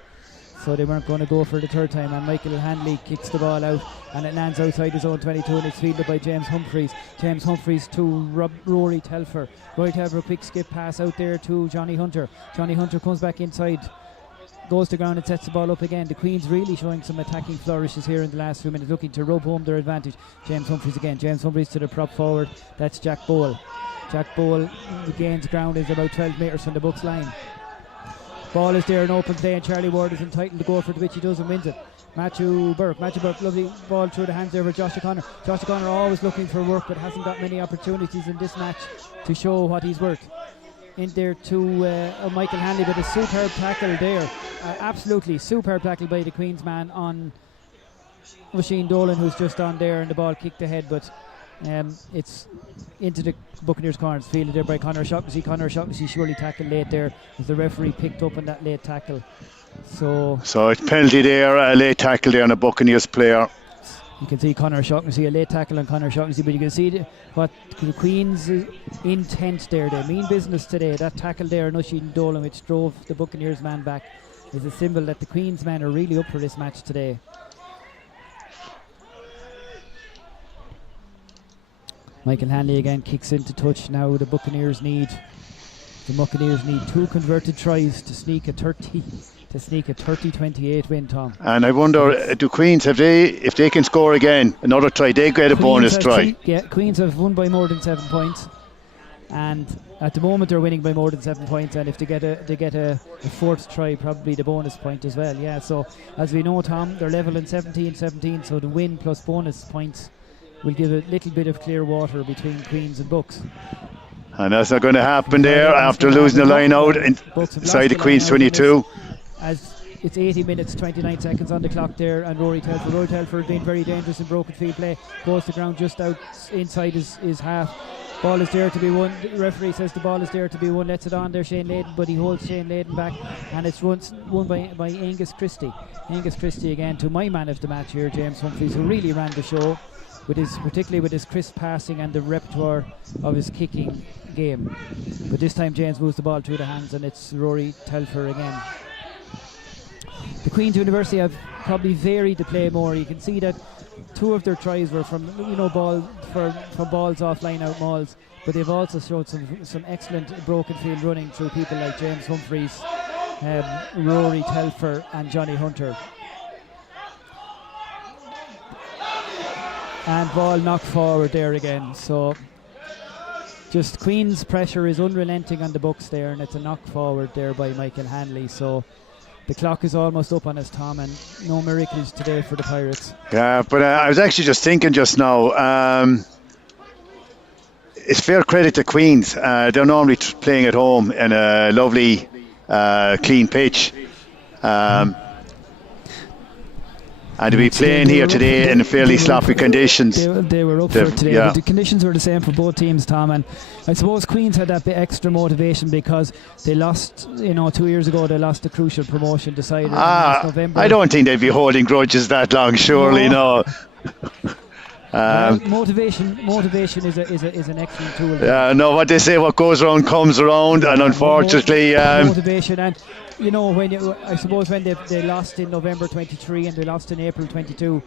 so they weren't going to go for the third time. And Michael Hanley kicks the ball out, and it lands outside his own 22, and it's fielded by James Humphreys. James Humphreys to Rory Telfer. Rory Telfer, quick skip pass out there to Johnny Hunter. Johnny Hunter comes back inside, goes to ground and sets the ball up again. The Queens really showing some attacking flourishes here in the last few minutes, looking to rub home their advantage. James Humphreys again. James Humphreys to the prop forward. That's Jack Bowl. Jack Bowl gains ground, is about 12 metres from the Bucks line. Ball is there in open play, and Charlie Ward is entitled to go for it, which he does and wins it. Matthew Burke, lovely ball through the hands there for Josh O'Connor. Josh O'Connor always looking for work, but hasn't got many opportunities in this match to show what he's worth. In there to Michael Hanley with a superb tackle there. Absolutely superb tackle by the Queens man on Oisin Dolan, who's just on there, and the ball kicked ahead, but it's into the Buccaneers corners, fielded there by Conor Shaughnessy. Conor Shaughnessy surely tackled late there as the referee picked up on that late tackle. So it's penalty there, a late tackle there on a Buccaneers player. You can see Conor Shaughnessy, a late tackle on Conor Shaughnessy, but you can see what the Queen's intent there. They mean business today. That tackle there on Oisin Dolan, which drove the Buccaneers man back, is a symbol that the Queen's men are really up for this match today. Michael Hanley again kicks into touch now. The Buccaneers need 2 converted tries to sneak a 30-28 win, Tom. And I wonder, do Queens, if they can score again another try, they get a bonus try? Queens have won by more than 7 points, and at the moment they're winning by more than 7 points, and if they get a fourth try, probably the bonus point as well. Yeah, so as we know, Tom, they're level in 17-17, so the win plus bonus points will give a little bit of clear water between Queens and Bucks. And that's not going to happen there after losing the line out inside the Queens 22. As it's 80 minutes 29 seconds on the clock there, and Rory Telfer being very dangerous in broken field play, goes to ground just out inside his half. Ball is there to be won. The referee says the ball is there to be won, lets it on there, Shane Layden, but he holds Shane Layden back, and it's won by Angus Christie. Angus Christie again to my man of the match here, James Humphreys, who really ran the show particularly with his crisp passing and the repertoire of his kicking game. But this time James moves the ball through the hands, and it's Rory Telfer again. The Queen's University have probably varied the play more. You can see that 2 of their tries were from balls off line out mauls, but they've also showed some excellent broken field running through people like James Humphreys, Rory Telfer and Johnny Hunter. And ball knocked forward there again. So just Queen's pressure is unrelenting on the Bucks there, and it's a knock forward there by Michael Hanley. So the clock is almost up on us, Tom, and no miracles today for the Pirates. Yeah, but I was actually just thinking just now, it's fair credit to Queens. They're normally playing at home in a lovely clean pitch. and to be playing here today in fairly sloppy conditions. They were up for it today, but the conditions were the same for both teams, Tom, and I suppose Queens had that bit extra motivation because they lost, 2 years ago they lost the crucial promotion decided last November. I don't think they'd be holding grudges that long, surely, no. Motivation is an excellent tool. Yeah, no, what they say, what goes around comes around, and unfortunately, motivation, and I suppose when they lost in November 23 and they lost in April 22,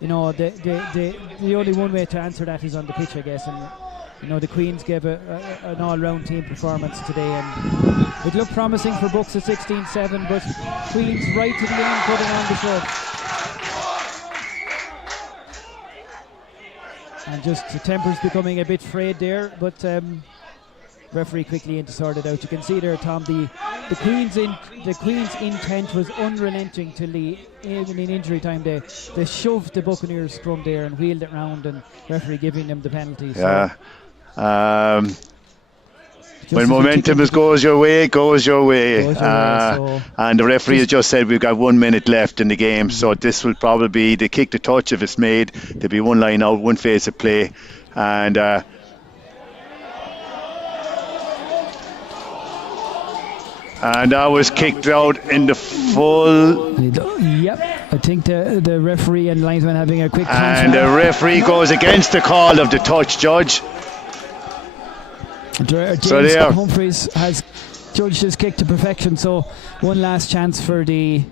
the only one way to answer that is on the pitch, I guess, and the Queens gave an all-round team performance today, and it looked promising for Bucks at 16-7, but Queens right to the end putting on the show. And just the tempers becoming a bit frayed there, but referee quickly in to sort it out. You can see there, Tom, the Queens intent was unrelenting till even in injury time. They shoved the Buccaneers scrum there and wheeled it round, and referee giving them the penalty. Yeah. When momentum goes your way, it goes your way. And the referee has just said we've got 1 minute left in the game, so this will probably be the kick to touch if it's made. There'll be one line out, one phase of play, and that was kicked out in the full. Yep, I think the referee and linesman having a quick. And the referee goes against the call of the touch judge. James Humphreys has judged his kick to perfection, so one last chance for the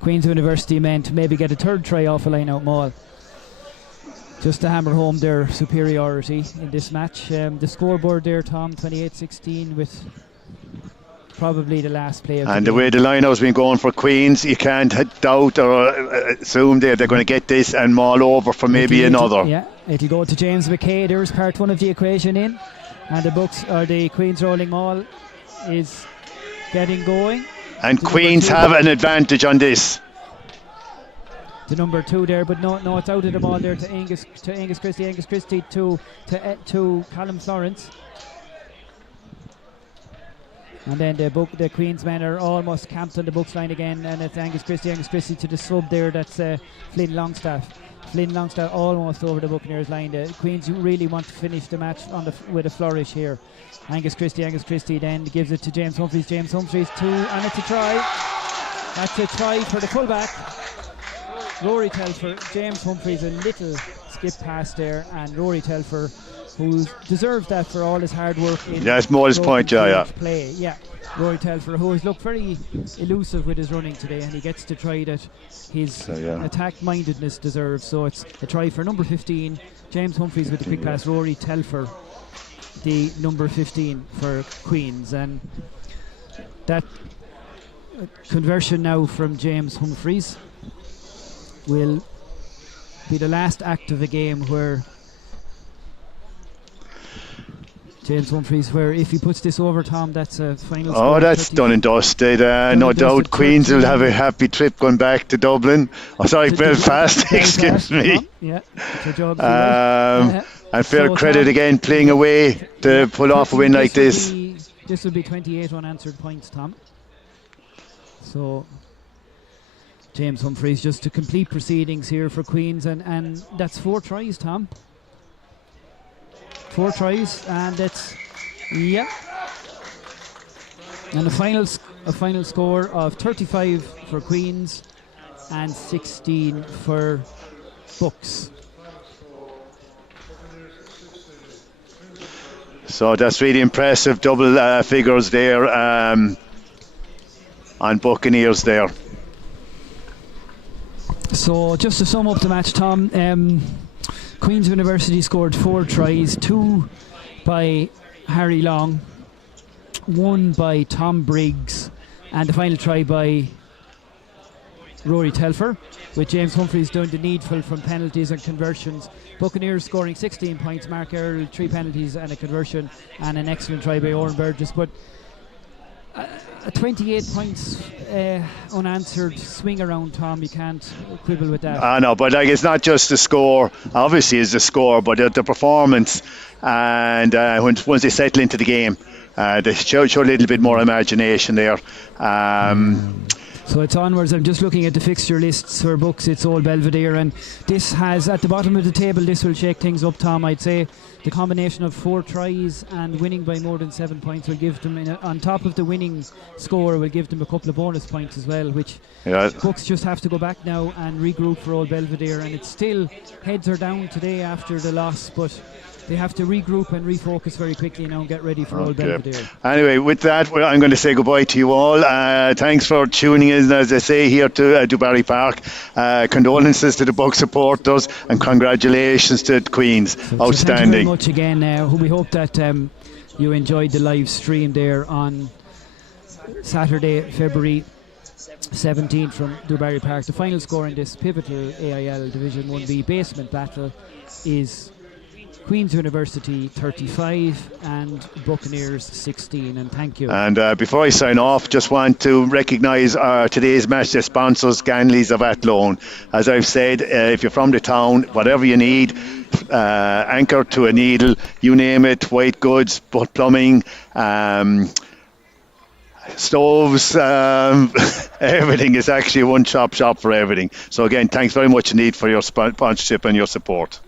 Queen's University men to maybe get a third try off a line-out maul, just to hammer home their superiority in this match. The scoreboard there, Tom, 28-16 with probably the last play of the way the line-out's been going for Queens, you can't doubt or assume they're going to get this and maul over for maybe another. It'll go to James McKay. There's part one of the equation in. And the Queen's rolling maul is getting going. And Queens have an advantage on this. The number 2 there, but no, it's out of the ball there to Angus Christie to Callum Florence. And then the Queens men are almost camped on the Bucks line again, and it's Angus Christie to the sub there. That's Flynn Longstaff almost over the Buccaneers line. The Queens really want to finish the match with a flourish here. Angus Christie then gives it to James Humphreys. James Humphreys and it's a try. That's a try for the fullback, Rory Telfer. James Humphreys a little skip pass there, and Rory Telfer, who deserves that for all his hard work in that's Moyle's point, play. Rory Telfer, who has looked very elusive with his running today, and he gets the try that his attack mindedness deserves. So it's a try for number 15, James Humphreys with the quick pass, Rory Telfer, the number 15 for Queens. And that conversion now from James Humphreys will be the last act of a game where James Humphreys, where if he puts this over, Tom, that's a final score. Oh, that's done and dusted. No doubt Queens will have a happy trip going back to Dublin. Belfast, excuse me. And fair credit again, playing away to pull off a win like this. This will be 28 unanswered points, Tom. So James Humphreys just to complete proceedings here for Queens, and that's 4 tries, Tom. 4 tries, and that's and a final score of 35 for Queens and 16 for Bucks. So that's really impressive double figures there on Buccaneers there. So just to sum up the match, Tom, Queen's University scored 4 tries, 2 by Harry Long, 1 by Tom Briggs, and the final try by Rory Telfer, with James Humphreys doing the needful from penalties and conversions. Buccaneers scoring 16 points, Mark Earl 3 penalties and a conversion, and an excellent try by Oren Burgess. But 28 points unanswered swing around, Tom, you can't quibble with that. I know, but it's not just the score. Obviously it's the score, but the performance, and once they settle into the game, they show a little bit more imagination there. So it's onwards. I'm just looking at the fixture lists for Bucks. It's Old Belvedere, and this has at the bottom of the table. This will shake things up, Tom. I'd say the combination of 4 tries and winning by more than 7 points will give them, on top of the winning score, will give them a couple of bonus points as well. Which Bucks just have to go back now and regroup for Old Belvedere, and it's still heads are down today after the loss, but they have to regroup and refocus very quickly now and get ready for Old Belvedere. Anyway, with that, I'm going to say goodbye to you all. Thanks for tuning in, as I say, here to Dubarry Park. Condolences to the Bucks supporters and congratulations to the Queens. So outstanding. Thank you very much again. We hope that you enjoyed the live stream there on Saturday, February 17th from Dubarry Park. The final score in this pivotal AIL Division 1B basement battle is Queen's University 35 and Buccaneers 16, and thank you. And before I sign off, just want to recognise today's match day sponsors, Ganley's of Athlone. As I've said, if you're from the town, whatever you need, anchor to a needle, you name it, white goods, butt plumbing, stoves, everything is actually a one-stop shop for everything. So again, thanks very much indeed for your sponsorship and your support.